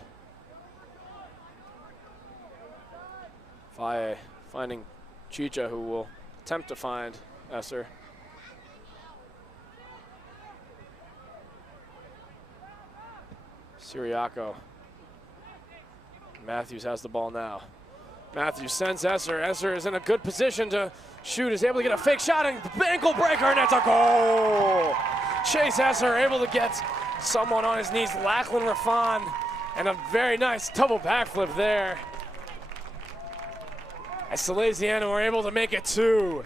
Valle finding Chicha, who will attempt to find Esser. Siriaco. Matthews has the ball now. Matthews sends Esser. Esser is in a good position to shoot. Is able to get a fake shot and ankle breaker, and it's a goal. Chase Esser able to get someone on his knees. Lachlan Raffan, and a very nice double backflip there. As Salesianum were able to make it 2.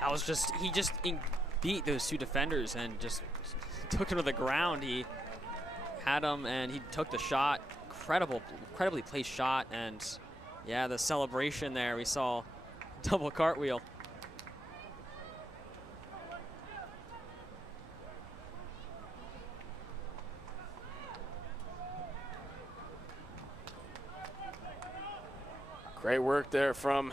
That was just, he just beat those 2 defenders and just took him to the ground. He had him and he took the shot. Incredibly placed shot, and yeah, the celebration there, we saw double cartwheel. Great work there from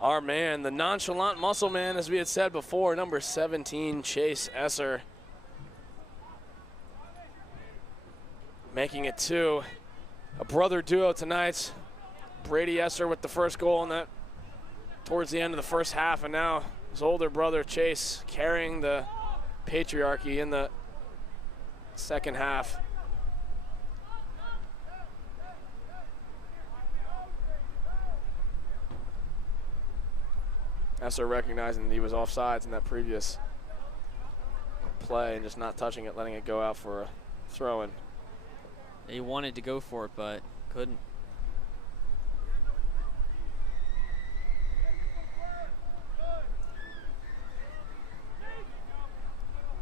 our man, the nonchalant muscle man, as we had said before, number 17, Chase Esser. Making it 2. A brother duo tonight. Brady Esser with the first goal in that towards the end of the first half, and now his older brother Chase carrying the patriarchy in the second half. Esser recognizing that he was offsides in that previous play and just not touching it, letting it go out for a throw-in. He wanted to go for it, but couldn't.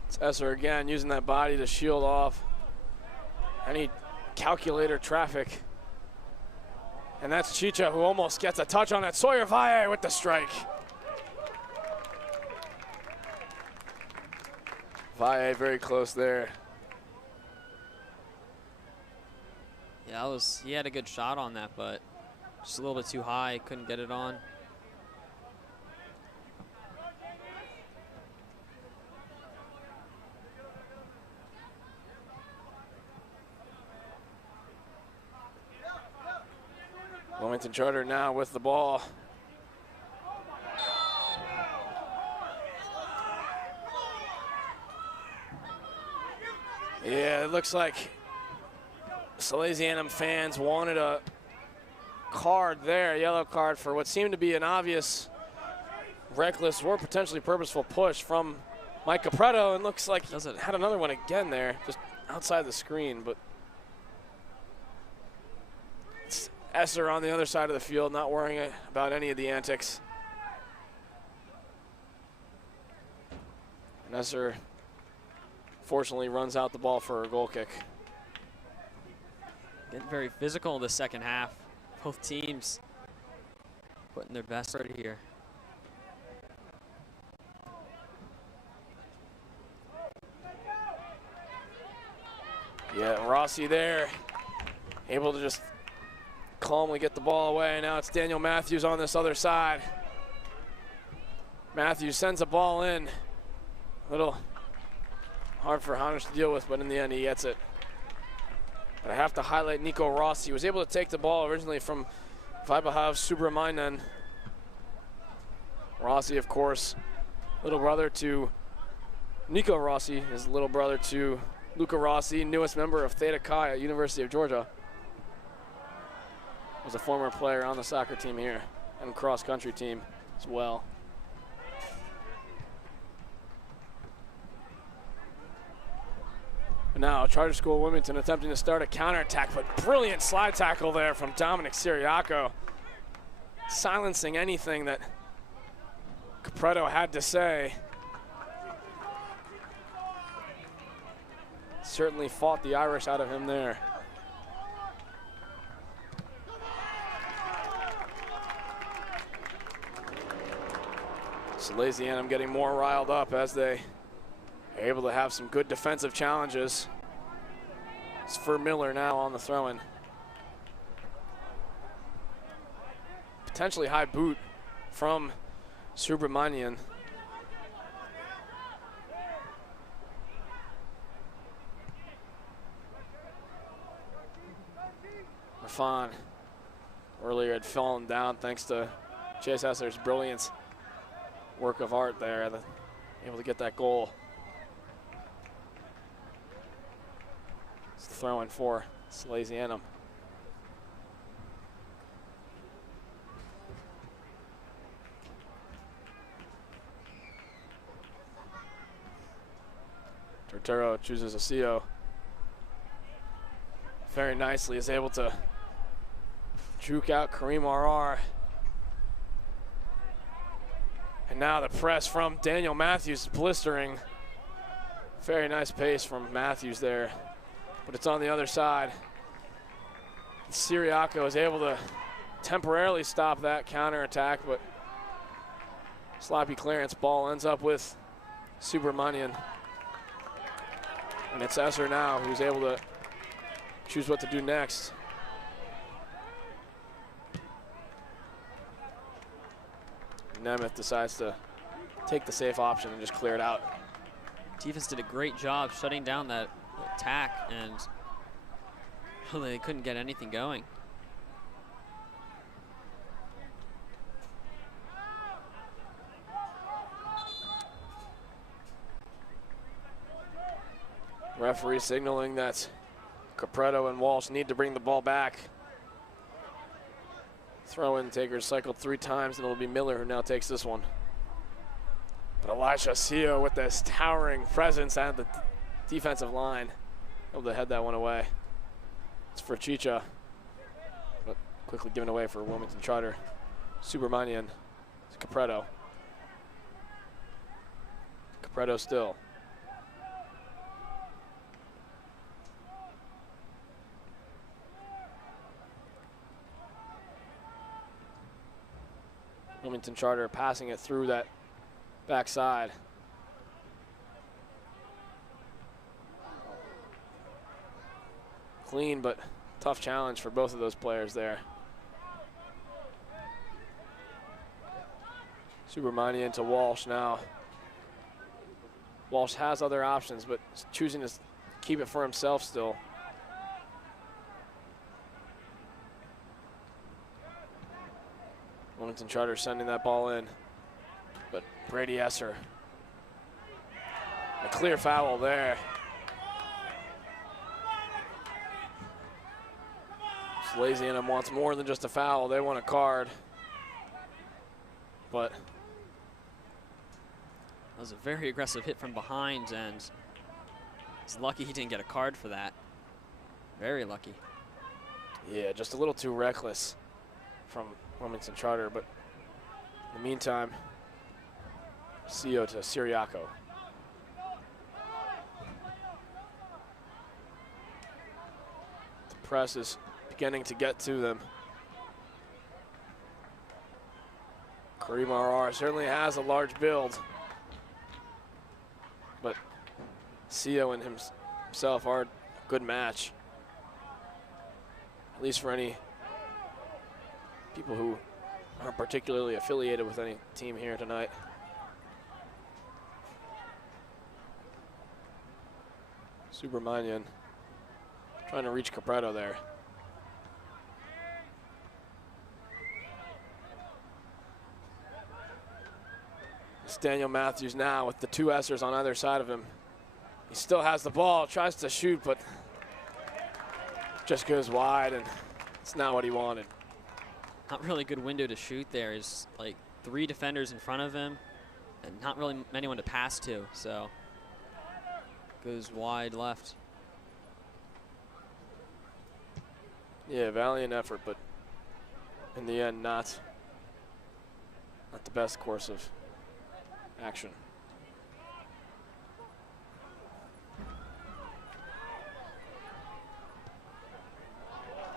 It's Esser again using that body to shield off any calculator traffic. And that's Chicha, who almost gets a touch on that. Sawyer Valle with the strike. Valle very close there. Yeah, he had a good shot on that, but just a little bit too high, couldn't get it on. Wilmington Charter now with the ball. Yeah, it looks like Salesianum fans wanted a card there, a yellow card, for what seemed to be an obvious reckless or potentially purposeful push from Mike Capreto, and looks like he had another one again there, just outside the screen. But it's Esser on the other side of the field, not worrying about any of the antics. And Esser fortunately runs out the ball for a goal kick. Getting very physical in the second half. Both teams putting their best right here. Yeah, Rossi there, able to just calmly get the ball away. Now it's Daniel Matthews on this other side. Matthews sends a ball in. A little hard for Hanish to deal with, but in the end he gets it. But I have to highlight Nico Rossi. He was able to take the ball originally from Vaibhav Subramanian. Rossi, of course, little brother to Nico Rossi, his little brother to Luca Rossi, newest member of Theta Chi at University of Georgia. Was a former player on the soccer team here and cross-country team as well. Now, Charter School Wilmington attempting to start a counterattack, but brilliant slide tackle there from Dominic Siriaco, silencing anything that Capreto had to say. Certainly fought the Irish out of him there. Salesianum getting more riled up as they are able to have some good defensive challenges. It's for Miller now on the throw-in. Potentially high boot from Subramanian. Raffan earlier had fallen down thanks to Chase Esser's brilliant work of art there, able to get that goal. It's the throw in for Salesianum. Turturro chooses Ocio. Very nicely is able to juke out Kareem RR. And now the press from Daniel Matthews is blistering. Very nice pace from Matthews there, but it's on the other side. Siriaco is able to temporarily stop that counterattack, but sloppy clearance. Ball ends up with Subramanian. And it's Esser now who's able to choose what to do next. Nemeth decides to take the safe option and just clear it out. Defense did a great job shutting down that attack, and really they couldn't get anything going. Referee signaling that Capretto and Walsh need to bring the ball back. Throw-in takers cycled 3 times, and it'll be Miller who now takes this one. But Elijah Ocio with this towering presence at the defensive line, able to head that one away. It's for Chicha, but quickly given away for Wilmington Charter. Subramanian, it's Capretto. Capretto still. Wilmington Charter passing it through that backside. Clean but tough challenge for both of those players there. Subramanian to Walsh now. Walsh has other options, but choosing to keep it for himself still. Wilmington Charter sending that ball in, but Brady Esser. A clear foul there. Salesianum wants more than just a foul. They want a card. But that was a very aggressive hit from behind, and he's lucky he didn't get a card for that. Very lucky. Yeah, just a little too reckless from Wilmington Charter, but in the meantime, Cio to Siriaco. The press is beginning to get to them. Kareem RR certainly has a large build, but Cio and himself are a good match, at least for any people who aren't particularly affiliated with any team here tonight. Subramanian trying to reach Capretto there. It's Daniel Matthews now with the 2 Essers on either side of him. He still has the ball, tries to shoot, but just goes wide, and it's not what he wanted. Not really good window to shoot there. There's like 3 defenders in front of him and not really anyone to pass to, so goes wide left. Yeah, valiant effort, but in the end, not the best course of action.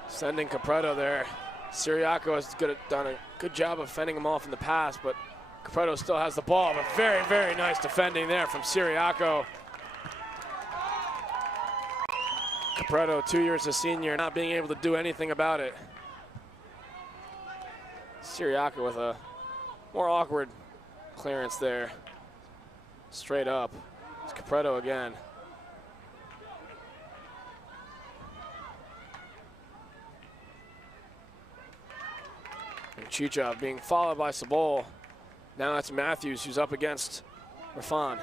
Sending Capretto there. Siriaco has done a good job of fending him off in the past, but Capretto still has the ball, but very, very nice defending there from Siriaco. Capretto, 2 years a senior, not being able to do anything about it. Siriaco with a more awkward clearance there. Straight up. It's Capretto again. Chicha being followed by Sabol. Now it's Matthews who's up against Rafan.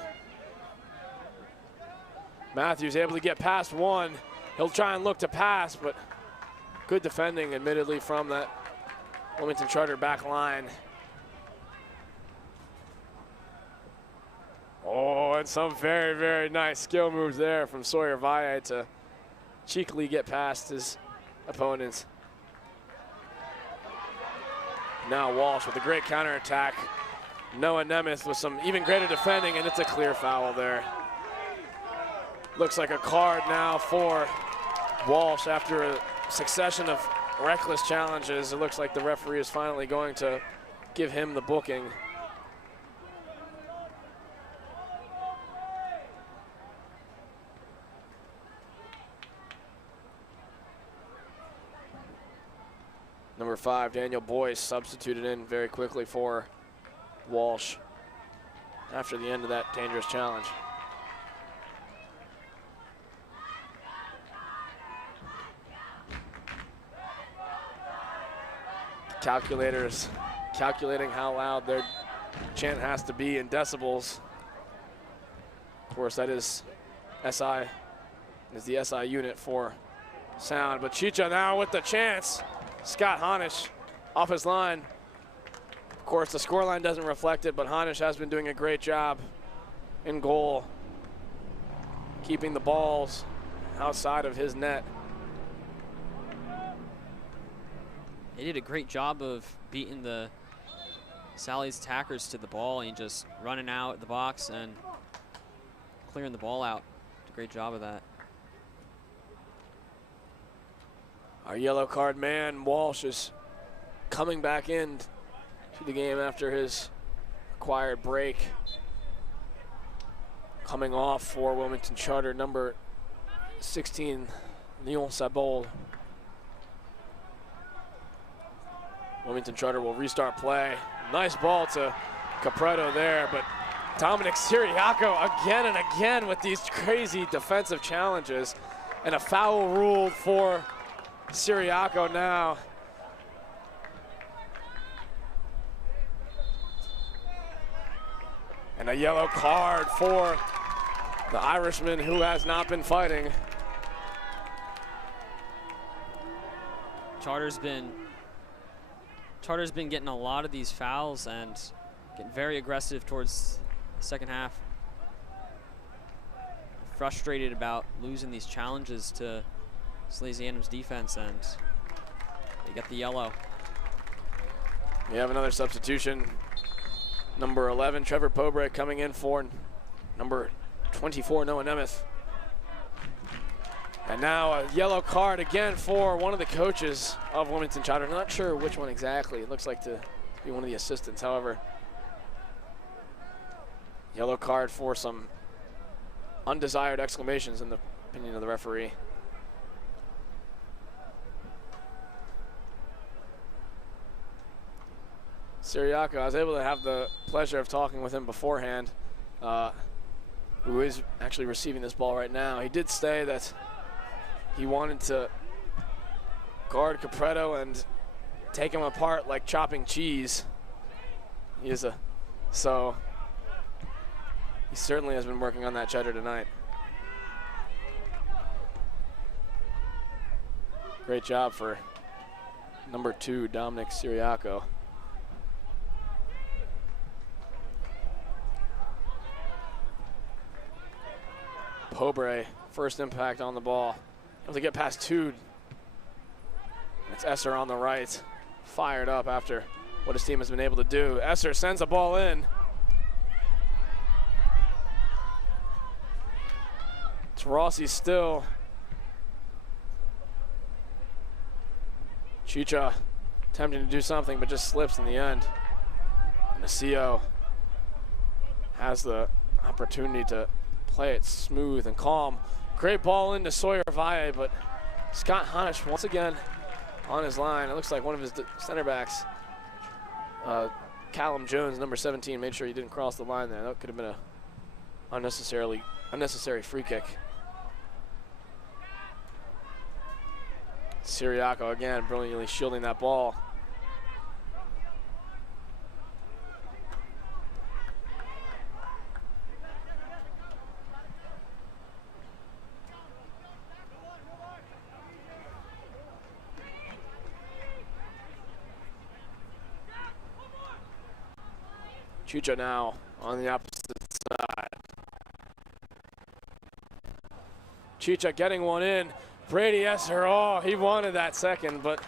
Matthews able to get past one. He'll try and look to pass, but good defending, admittedly, from that Wilmington Charter back line. Oh, and some very, very nice skill moves there from Sawyer Valle to cheekily get past his opponents. Now Walsh with a great counterattack. Noah Nemeth with some even greater defending, and it's a clear foul there. Looks like a card now for Walsh after a succession of reckless challenges. It looks like the referee is finally going to give him the booking. Number 5, Daniel Boyce, substituted in very quickly for Walsh after the end of that dangerous challenge. Calculators calculating how loud their chant has to be in decibels. Of course, that is SI, is the SI unit for sound. But Chicha now with the chance. Scott Honish off his line. Of course, the scoreline doesn't reflect it, but Honish has been doing a great job in goal, keeping the balls outside of his net. They did a great job of beating the Sally's attackers to the ball and just running out the box and clearing the ball out. Did a great job of that. Our yellow card man, Walsh, is coming back in to the game after his acquired break. Coming off for Wilmington Charter, number 16, Leon Sabol. Wilmington Charter will restart play. Nice ball to Capreto there, but Dominic Siriaco again and again with these crazy defensive challenges, and a foul ruled for Siriaco now. And a yellow card for the Irishman who has not been fighting. Charter's been getting a lot of these fouls and getting very aggressive towards the second half. Frustrated about losing these challenges to Salesianum's defense, and they get the yellow. We have another substitution. Number 11, Trevor Pobre, coming in for number 24, Noah Nemeth. And now a yellow card again for one of the coaches of Wilmington Charter. I'm not sure which one exactly. It looks like to be one of the assistants. However, yellow card for some undesired exclamations in the opinion of the referee. Siriaco, I was able to have the pleasure of talking with him beforehand, who is actually receiving this ball right now. He did say that he wanted to guard Capreto and take him apart like chopping cheese. He certainly has been working on that cheddar tonight. Great job for number 2, Dominic Siriaco. Pobre, first impact on the ball. Able to get past Tude. It's Esser on the right. Fired up after what his team has been able to do. Esser sends a ball in. It's Rossi still. Chicha attempting to do something, but just slips in the end. Nacio has the opportunity to play it smooth and calm. Great ball into Sawyer Valle, but Scott Honish once again on his line. It looks like one of his center backs, Callum Jones, number 17, made sure he didn't cross the line there. That could have been a unnecessary free kick. Siriaco again brilliantly shielding that ball. Chicha now on the opposite side. Chicha getting one in. Brady Esser, oh, he wanted that second, but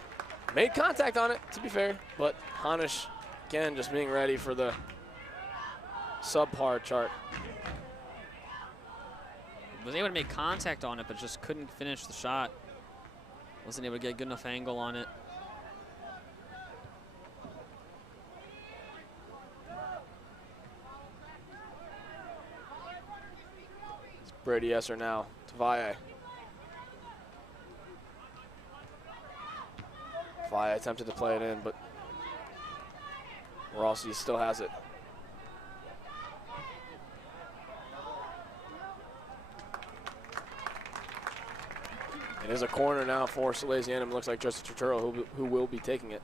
made contact on it, to be fair. But Hanish, again, just being ready for the subpar chart. Was able to make contact on it, but just couldn't finish the shot. Wasn't able to get a good enough angle on it. It's Brady Esser now to Valle. Valle attempted to play it in, but Rossi still has it. It is a corner now for Salesianum. Looks like Joseph Turturro who will be taking it.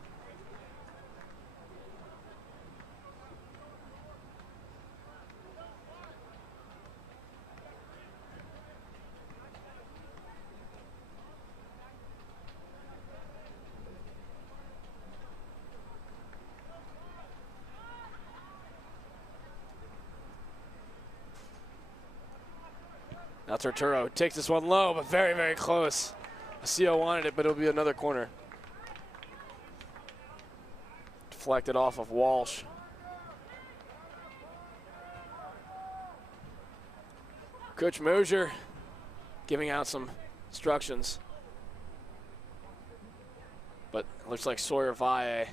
Now Turturro takes this one low, but very, very close. Acio wanted it, but it'll be another corner. Deflected off of Walsh. Coach Mosier giving out some instructions. But it looks like Sawyer Valle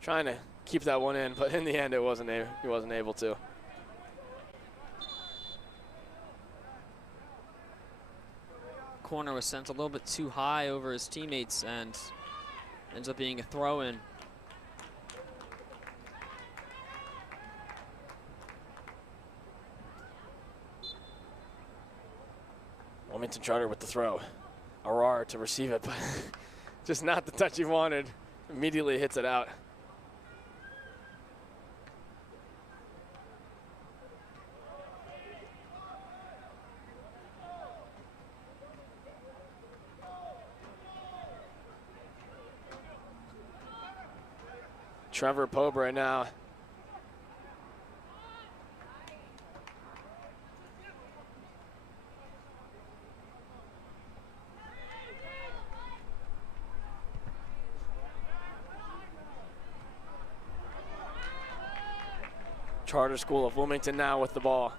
trying to keep that one in, but in the end he wasn't able to. Corner was sent a little bit too high over his teammates and ends up being a throw-in. Wilmington Charter with the throw. Arar to receive it, but just not the touch he wanted. Immediately hits it out. Trevor Pope right now. Charter School of Wilmington now with the ball.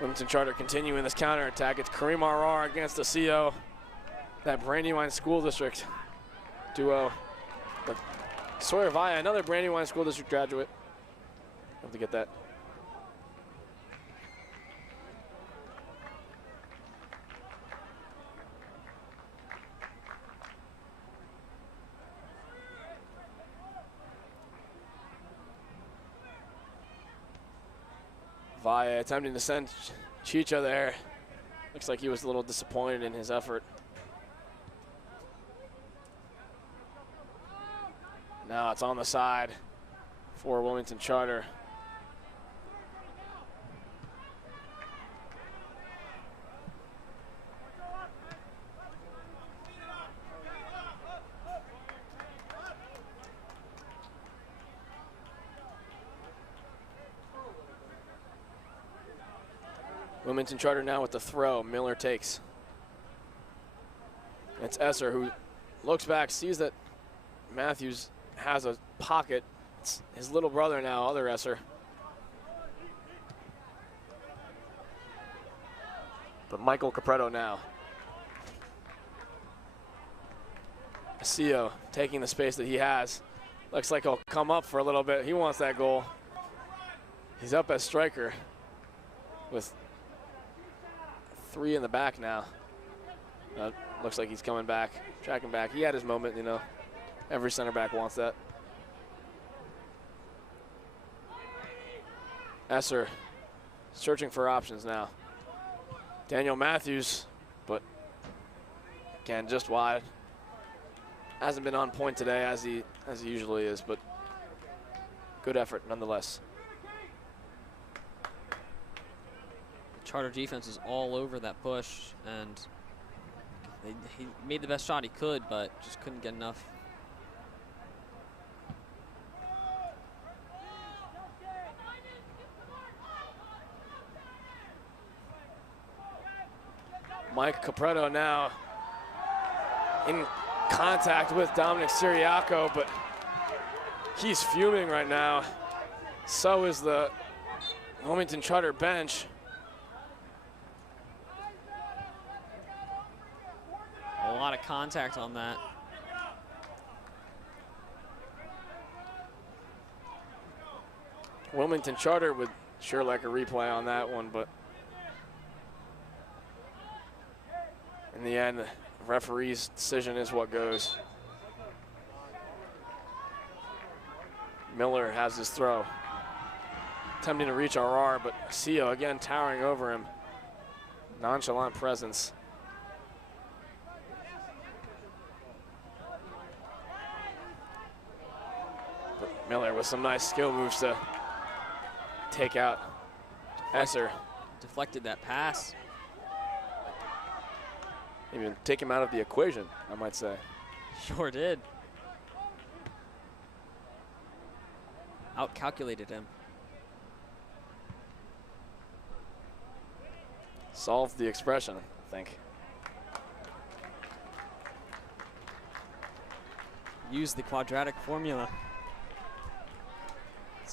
Wilmington Charter continuing this counterattack. It's Kareem Arar against the CO. That Brandywine School District duo. But Sawyer Valle, another Brandywine School District graduate. Have to get that. Valle attempting to send Chicha there. Looks like he was a little disappointed in his effort. Now it's on the side for Wilmington Charter. Wilmington Charter now with the throw. Miller takes. It's Esser who looks back, sees that Matthews has a pocket. It's his little brother now, other Esser. But Michael Capretto now. Acio taking the space that he has. Looks like he'll come up for a little bit. He wants that goal. He's up as striker with 3 in the back now. Looks like he's coming back, tracking back. He had his moment, you know. Every center back wants that. Esser searching for options now. Daniel Matthews, but again, just wide. Hasn't been on point today as he usually is, but good effort nonetheless. Charter defense was all over that push, and he made the best shot he could, but just couldn't get enough. Mike Capretto now in contact with Dominic Siriaco, but he's fuming right now. So is the Wilmington Charter bench. A lot of contact on that. Wilmington Charter would sure like a replay on that one, but in the end, the referee's decision is what goes. Miller has his throw. Attempting to reach RR, but Sio again towering over him. Nonchalant presence. But Miller with some nice skill moves to take out Esser. Deflected that pass. Even take him out of the equation, I might say. Sure did. Outcalculated him. Solved the expression, I think. Use the quadratic formula.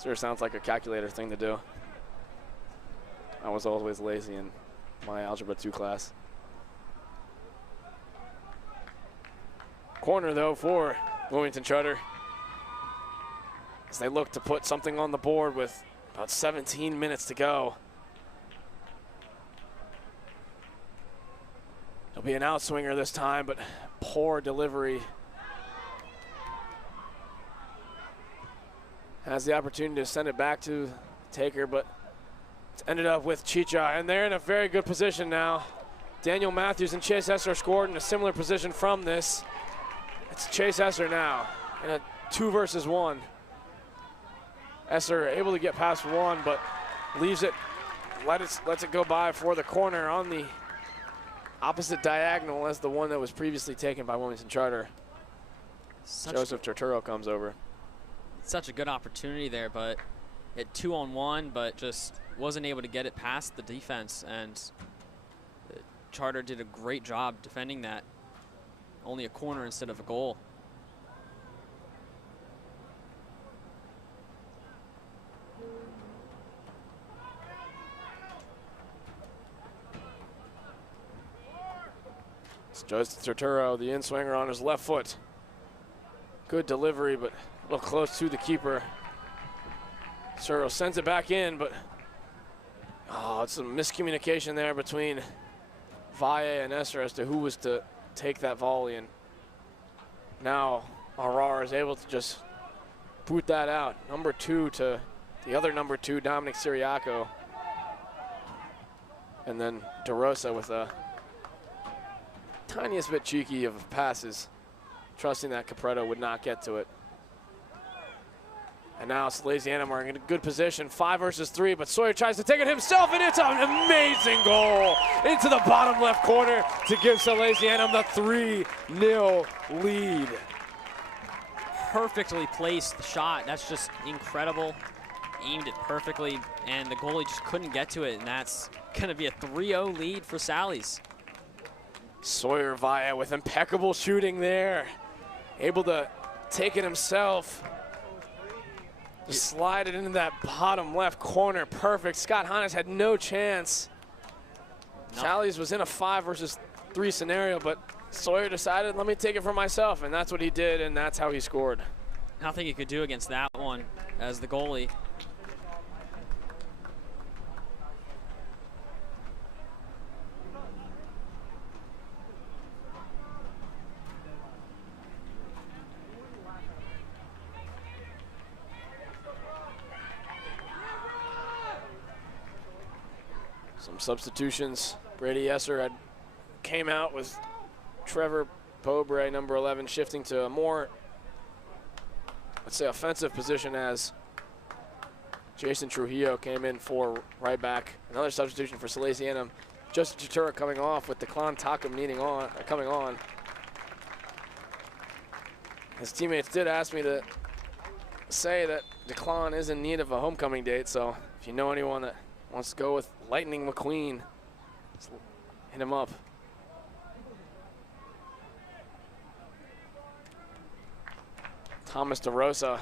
Sure sounds like a calculator thing to do. I was always lazy in my Algebra 2 class. Corner, though, for Wilmington Charter, as they look to put something on the board with about 17 minutes to go. It'll be an outswinger this time, but poor delivery. Has the opportunity to send it back to Taker, but it's ended up with Chicha, and they're in a very good position now. Daniel Matthews and Chase Esser scored in a similar position from this. It's Chase Esser now in a 2 versus 1. Esser able to get past one, but leaves it, lets it go by for the corner on the opposite diagonal as the one that was previously taken by Wilmington Charter. Joseph Turturro comes over. Such a good opportunity there, but at 2-on-1, but just wasn't able to get it past the defense, and Charter did a great job defending that. Only a corner instead of a goal. It's Joseph Turturro, the in-swinger on his left foot. Good delivery, but a little close to the keeper. Turturro sends it back in, but it's some miscommunication there between Valle and Esser as to who was to take that volley, and now RR is able to just boot that out. Number 2 to the other number 2, Dominic Siriaco. And then DeRosa with a tiniest bit cheeky of passes, trusting that Capretto would not get to it. And now Salesianum are in a good position, 5 versus 3, but Sawyer tries to take it himself, and it's an amazing goal into the bottom left corner to give Salesianum the 3-0 lead. Perfectly placed shot. That's just incredible. Aimed it perfectly, and the goalie just couldn't get to it, and that's going to be a 3-0 lead for Sally's. Sawyer Valle with impeccable shooting there. Able to take it himself. Just slide it into that bottom left corner. Perfect. Scott Hannes had no chance. No. Sally's was in a 5 versus 3 scenario, but Sawyer decided, let me take it for myself, and that's what he did, and that's how he scored. Nothing he could do against that one as the goalie. Some substitutions. Brady Esser came out with Trevor Pobre, number 11, shifting to a more, let's say, offensive position as Jason Trujillo came in for right back. Another substitution for Salesianum. Justin Turturro coming off with Declan Takum coming on. His teammates did ask me to say that Declan is in need of a homecoming date, so if you know anyone that wants to go with Lightning McQueen, hit him up. Thomas DeRosa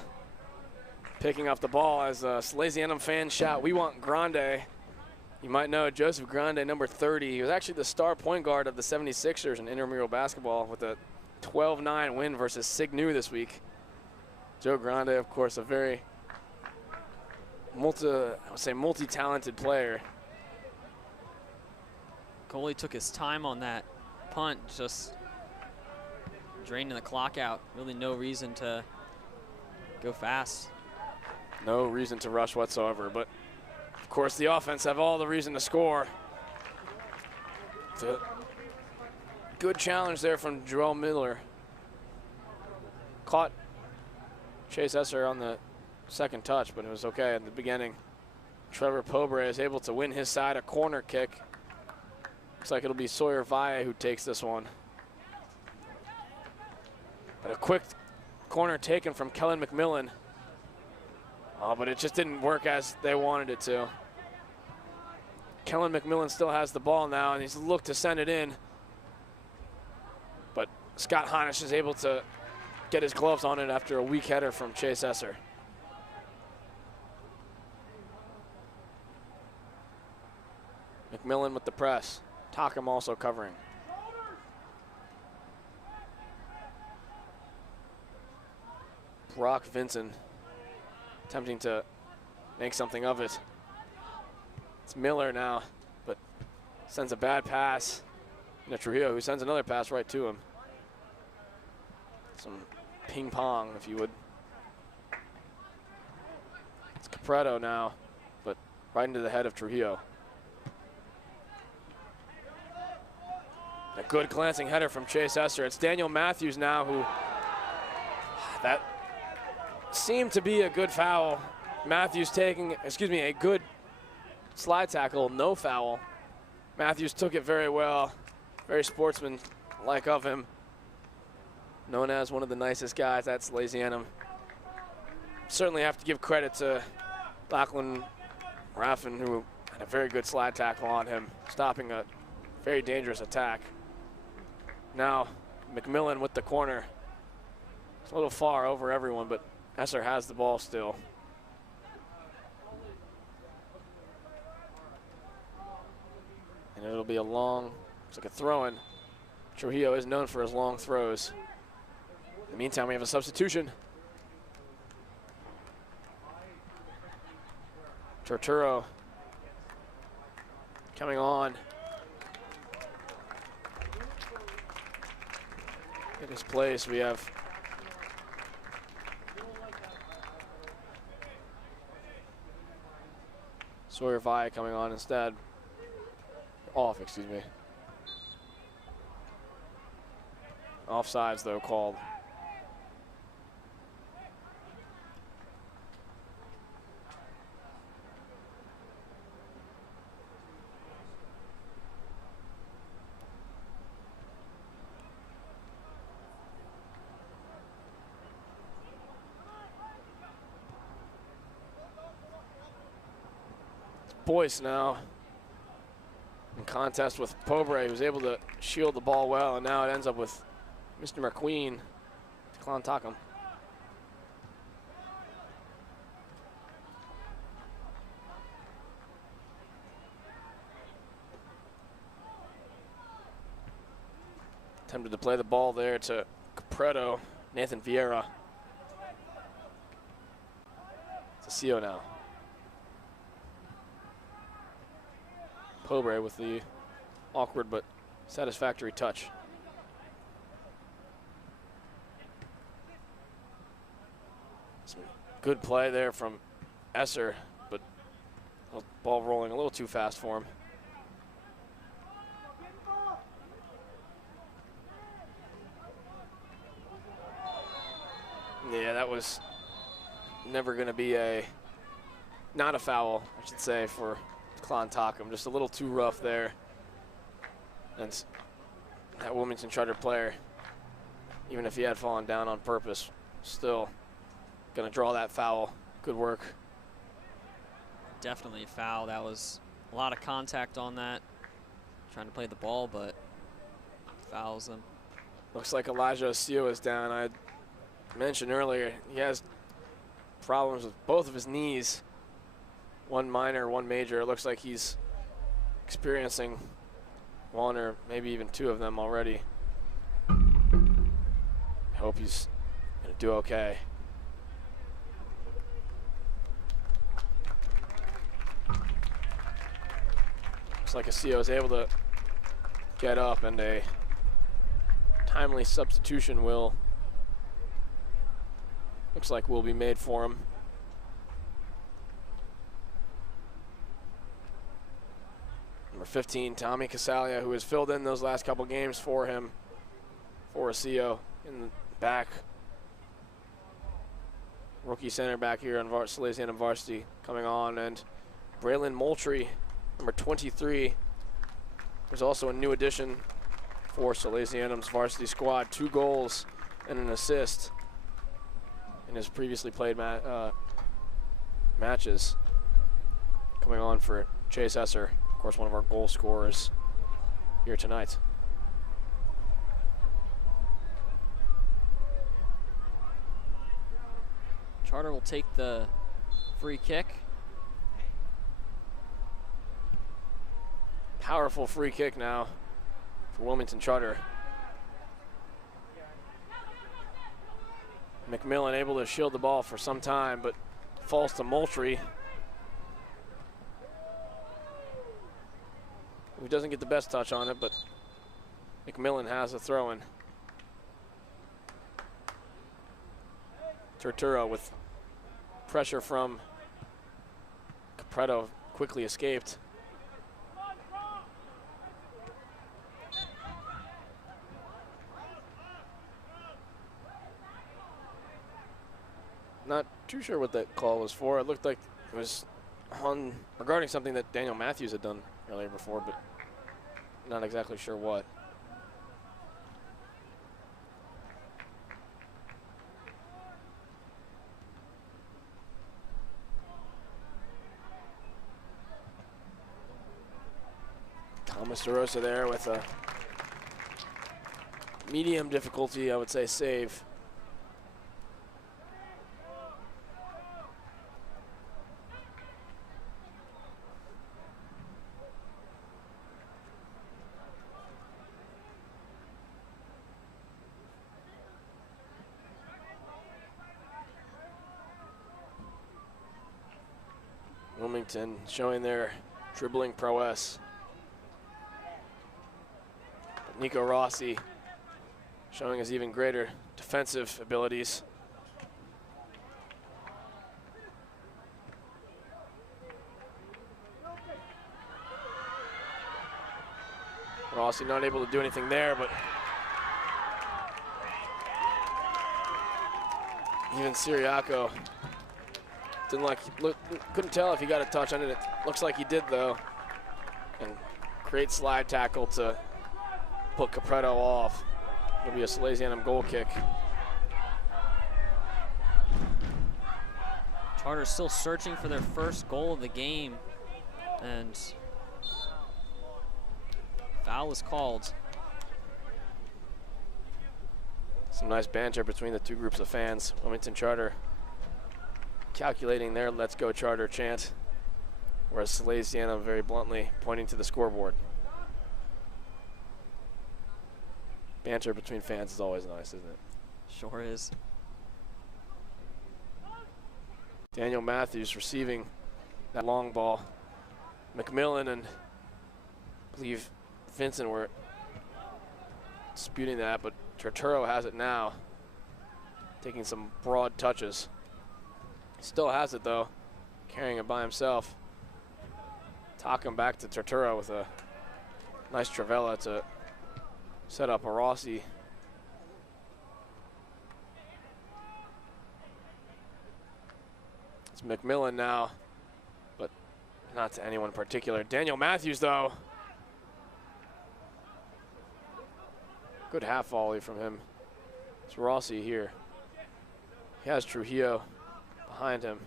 picking up the ball as a Salesianum fan shout, "We want Grande." You might know Joseph Grande, number 30. He was actually the star point guard of the 76ers in intramural basketball with a 12-9 win versus Signu this week. Joe Grande, of course, a very multi-talented player. Goalie took his time on that punt, just draining the clock out. Really no reason to go fast. No reason to rush whatsoever, but of course the offense have all the reason to score. It's a good challenge there from Joel Miller. Caught Chase Esser on the second touch, but it was okay at the beginning. Trevor Pobre is able to win his side a corner kick. Looks like it'll be Sawyer Valle who takes this one. But a quick corner taken from Kellen McMillan. Oh, but it just didn't work as they wanted it to. Kellen McMillan still has the ball now, and he's looked to send it in. But Scott Heinisch is able to get his gloves on it after a weak header from Chase Esser. McMillan with the press. Takum also covering. Brock Vinson attempting to make something of it. It's Miller now, but sends a bad pass. And Trujillo, who sends another pass right to him. Some ping pong, if you would. It's Capretto now, but right into the head of Trujillo. A good glancing header from Chase Esser. It's Daniel Matthews now who, that seemed to be a good foul. Matthews taking, a good slide tackle, no foul. Matthews took it very well. Very sportsman-like of him. Known as one of the nicest guys at Salesianum. Certainly have to give credit to Lachlan Raffin, who had a very good slide tackle on him, stopping a very dangerous attack. Now, McMillan with the corner. It's a little far over everyone, but Esser has the ball still. And it'll be a long, looks like a throw-in. Trujillo is known for his long throws. In the meantime, we have a substitution. Turturro coming on. In his place, we have Sawyer Valle coming on instead. Off, excuse me. Offsides, though, called. Boyce now in contest with Pobre, who's able to shield the ball well, and now it ends up with Mr. McQueen, Declan Takum. Attempted to play the ball there to Capretto, Nathan Vieira. It's a CO now. Pobre with the awkward but satisfactory touch. Some good play there from Esser, but ball rolling a little too fast for him. Yeah, that was never going to be a not a foul, I should say, for Clontakum. Just a little too rough there. And that Wilmington Charter player, even if he had fallen down on purpose, still gonna draw that foul. Good work. Definitely a foul. That was a lot of contact on that. Trying to play the ball, but fouls them. Looks like Elijah Osio is down. I mentioned earlier he has problems with both of his knees. One minor, one major. It looks like he's experiencing one or maybe even two of them already. I hope he's gonna do okay. Looks like Osio is able to get up, and a timely substitution will be made for him. Number 15, Tommy Casalia, who has filled in those last couple games for him, for Osio in the back. Rookie center back here on Salesianum Varsity coming on, and Braylon Moultrie, number 23, was also a new addition for Salesianum's varsity squad. 2 goals and an assist in his previously played matches. Coming on for Chase Esser, of course, one of our goal scorers here tonight. Charter will take the free kick. Powerful free kick now for Wilmington Charter. McMillan able to shield the ball for some time, but falls to Moultrie, who doesn't get the best touch on it, but McMillan has a throw-in. Turturro with pressure from Capretto, quickly escaped. Not too sure what that call was for. It looked like it was on regarding something that Daniel Matthews had done earlier before, but not exactly sure what. Thomas DeRosa there with a medium difficulty, I would say, save. Wilmington showing their dribbling prowess. Nico Rossi showing his even greater defensive abilities. Rossi not able to do anything there, but even Siriaco couldn't tell if he got a touch on it. It looks like he did though. And great slide tackle to put Capretto off. It'll be a Salesianum goal kick. Charter still searching for their first goal of the game, and foul was called. Some nice banter between the two groups of fans. Wilmington Charter calculating their "Let's Go Charter" chant, whereas Salesianum very bluntly pointing to the scoreboard. Banter between fans is always nice, isn't it? Sure is. Daniel Matthews receiving that long ball. McMillan and I believe Vincent were disputing that, but Turturro has it now, taking some broad touches. Still has it though, carrying it by himself. Talking back to Turturro with a nice Travella to set up a Rossi. It's McMillan now not to anyone in particular. Daniel Matthews, though. Good half volley from him. It's Rossi here. He has Trujillo behind him.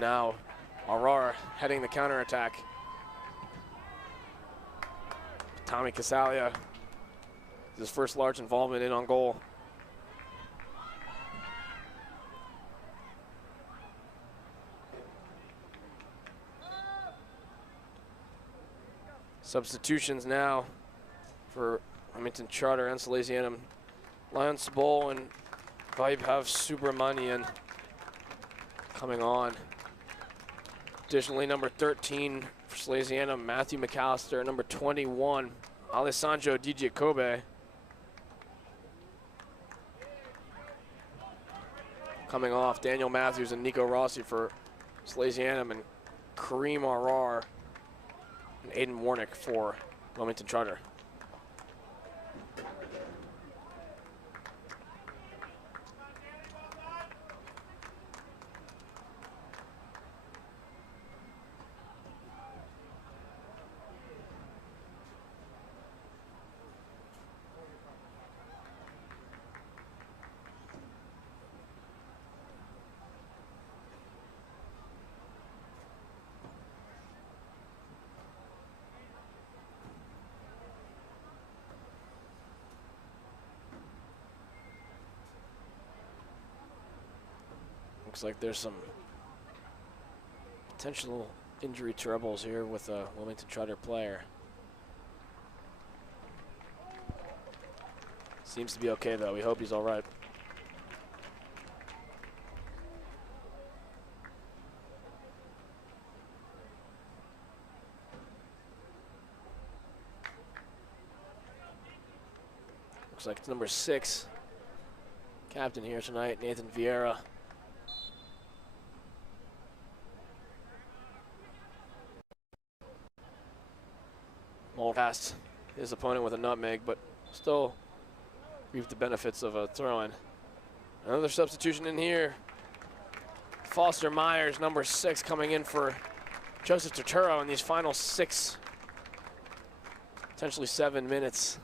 Now, Aurora heading the counterattack. Tommy Casalia, his first large involvement in on goal. Substitutions now for Wilmington Charter and Salesianum. Lance Bowl and Vaibhav Subramanian coming on. Additionally, number 13 for Salesianum, Matthew McAllister. Number 21, Alessandro Di Giacobbe. Coming off, Daniel Matthews and Nico Rossi for Salesianum, and Kareem Arar and Aiden Warnick for Wilmington Charter. Looks like there's some potential injury troubles here with a Wilmington Charter player. Seems to be okay though. We hope he's all right. Looks like it's number 6, captain here tonight, Nathan Vieira. Passed his opponent with a nutmeg, but still reaped the benefits of a throw-in. Another substitution in here. Foster Myers, number 6, coming in for Joseph Turturro in these final 6, potentially 7 minutes.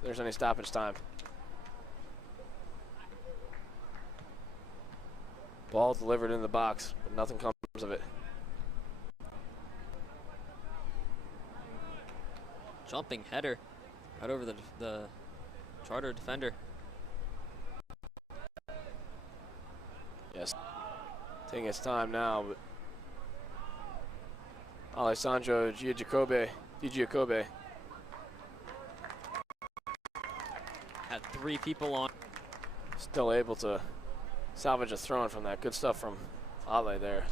If there's any stoppage time. Ball delivered in the box, but nothing comes of it. Jumping header right over the Charter defender. Yes, taking its time now, but Alessandro Di Giacobbe had 3 people on. still able to salvage a throw-in from that. Good stuff from Ale there.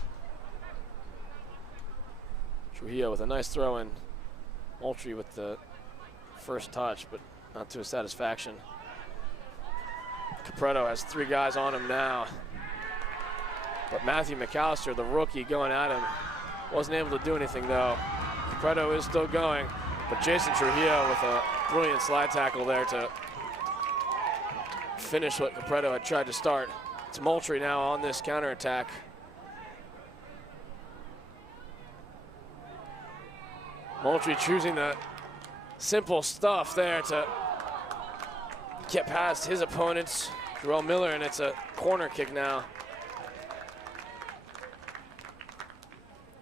Trujillo with a nice throw-in. Moultrie with the first touch, but not to his satisfaction. Capretto has 3 guys on him now. But Matthew McAllister, the rookie, going at him. Wasn't able to do anything, though. Capretto is still going, but Jason Trujillo with a brilliant slide tackle there to finish what Capretto had tried to start. It's Moultrie now on this counterattack. Moultrie choosing the simple stuff there to get past his opponents, Joel Miller, and it's a corner kick now.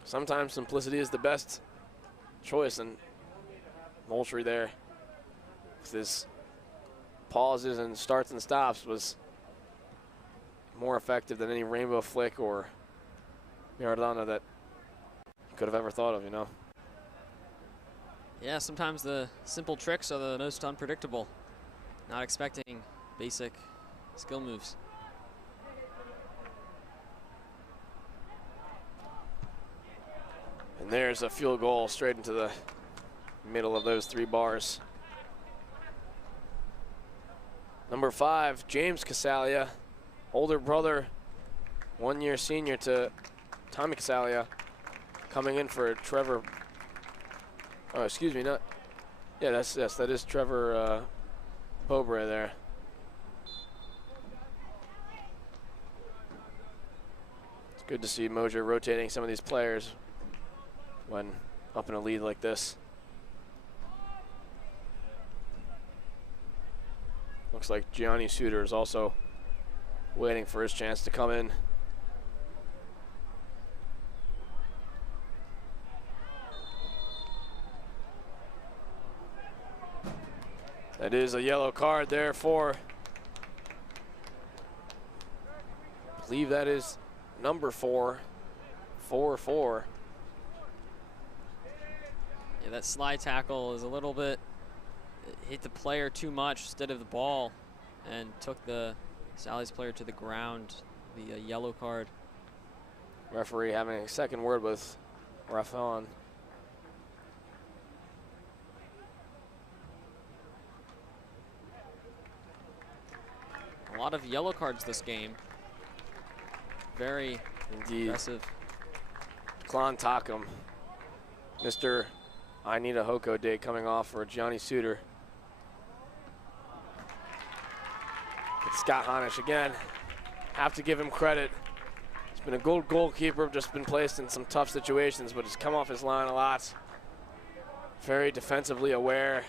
Sometimes simplicity is the best choice, and Moultrie there with his pauses and starts and stops was more effective than any rainbow flick or Maradona that you could have ever thought of, you know? Yeah, sometimes the simple tricks are the most unpredictable. Not expecting basic skill moves. And there's a field goal straight into the middle of those 3 bars. Number 5, James Casalia, older brother, 1-year senior to Tommy Casalia, coming in for Trevor Oh, excuse me, not. Yeah, that is Trevor Pobre there. It's good to see Moser rotating some of these players when up in a lead like this. Looks like Gianni Suter is also waiting for his chance to come in. That is a yellow card there for, I believe that is number 4. 4-4. Yeah, that slide tackle is a little bit, hit the player too much instead of the ball and took the Sally's player to the ground. The yellow card. Referee having a second word with Raffon. A lot of yellow cards this game. Very aggressive. Klon Takum, Mr. I Need a Hoko Day coming off for Gianni Suter. It's Scott Honish again. Have to give him credit. He's been a good goalkeeper, just been placed in some tough situations, but he's come off his line a lot. Very defensively aware.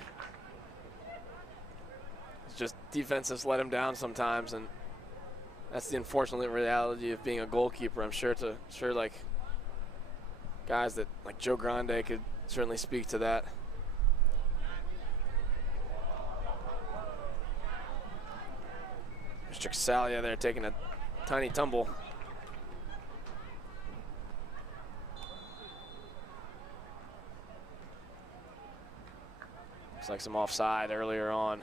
It's just defense has let him down sometimes, and that's the unfortunate reality of being a goalkeeper. I'm sure like guys that like Joe Grande could certainly speak to that. Mr. Casalia there taking a tiny tumble. Looks like some offside earlier on.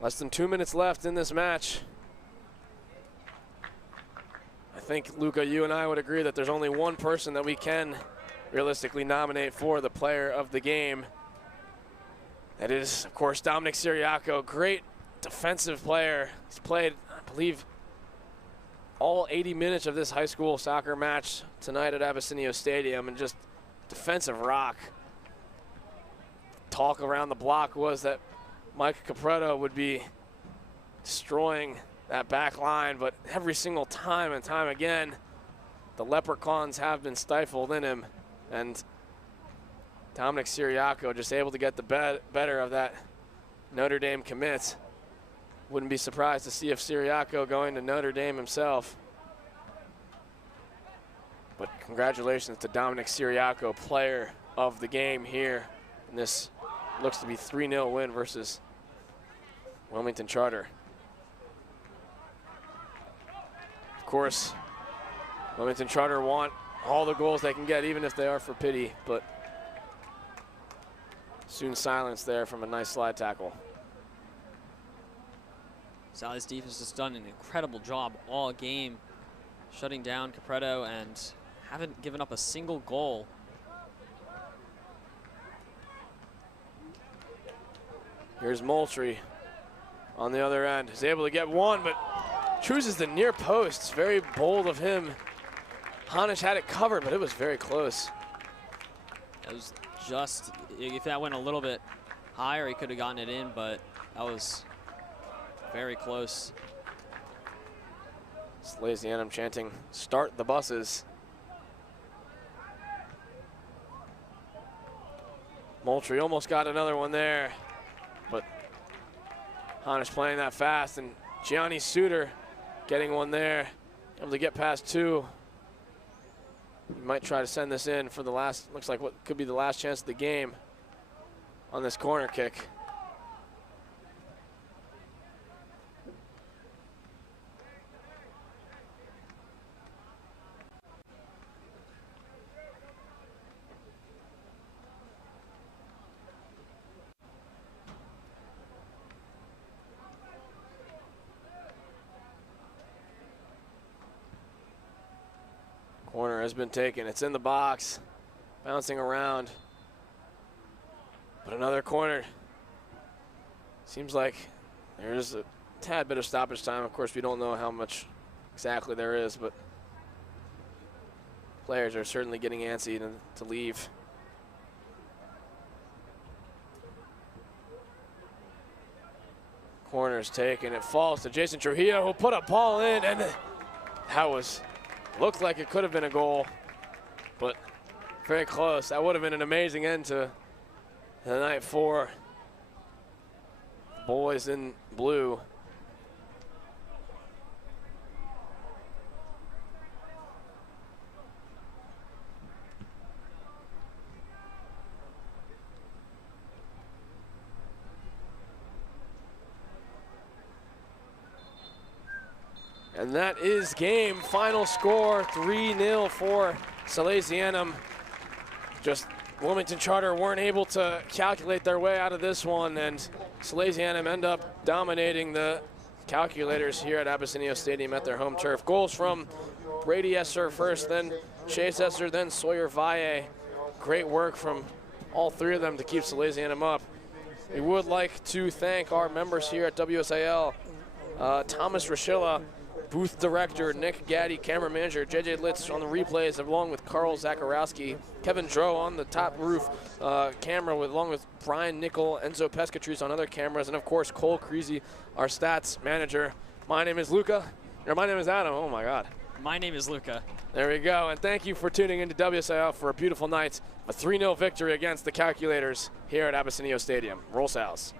Less than 2 minutes left in this match. I think, Luca, you and I would agree that there's only one person that we can realistically nominate for the player of the game. That is, of course, Dominic Siriaco. Great defensive player. He's played, I believe, all 80 minutes of this high school soccer match tonight at Abyssinia Stadium, and just defensive rock. Talk around the block was that Mike Capreto would be destroying that back line, but every single time and time again, the Leprechauns have been stifled in him, and Dominic Siriaco just able to get the better of that Notre Dame commit. Wouldn't be surprised to see if Siriaco going to Notre Dame himself. But congratulations to Dominic Siriaco, player of the game here. And this looks to be 3-0 win versus Wilmington Charter. Of course, Wilmington Charter want all the goals they can get, even if they are for pity, but soon silence there from a nice slide tackle. Sally's defense has done an incredible job all game, shutting down Capreto and haven't given up a single goal. Here's Moultrie on the other end. He's able to get one, but chooses the near post. It's very bold of him. Honish had it covered, but it was very close. It was just, if that went a little bit higher, he could have gotten it in, but that was very close. Salesianum chanting, "Start the buses." Moultrie almost got another one there, but Honish playing that fast, and Gianni Suter getting one there, able to get past two. He might try to send this in for the last, looks like what could be the last chance of the game on this corner kick. Corner has been taken. It's in the box, bouncing around. But another corner. Seems like there's a tad bit of stoppage time. Of course, we don't know how much exactly there is, but players are certainly getting antsy to leave. Corner's taken. It falls to Jason Trujillo, who put a ball in, and that looked like it could have been a goal, but very close. That would have been an amazing end to the night for boys in blue. And that is game. Final score 3-0 for Salesianum. Just Wilmington Charter weren't able to calculate their way out of this one, and Salesianum end up dominating the calculators here at Abyssinia Stadium at their home turf. Goals from Brady Esser first, then Chase Esser, then Sawyer Valle. Great work from all three of them to keep Salesianum up. We would like to thank our members here at WSAL, Thomas Rochilla, booth director, Nick Gaddy, camera manager, JJ Litz on the replays, along with Carl Zakarowski, Kevin Dro on the top roof camera, along with Brian Nickel, Enzo Pescatrice on other cameras, and of course Cole Creasy, our stats manager. My name is Luca, or my name is Adam, oh my God. My name is Luca. There we go, and thank you for tuning into WSAL for a beautiful night, a 3-0 victory against the Calculators here at Abyssinia Stadium. Roll Sals.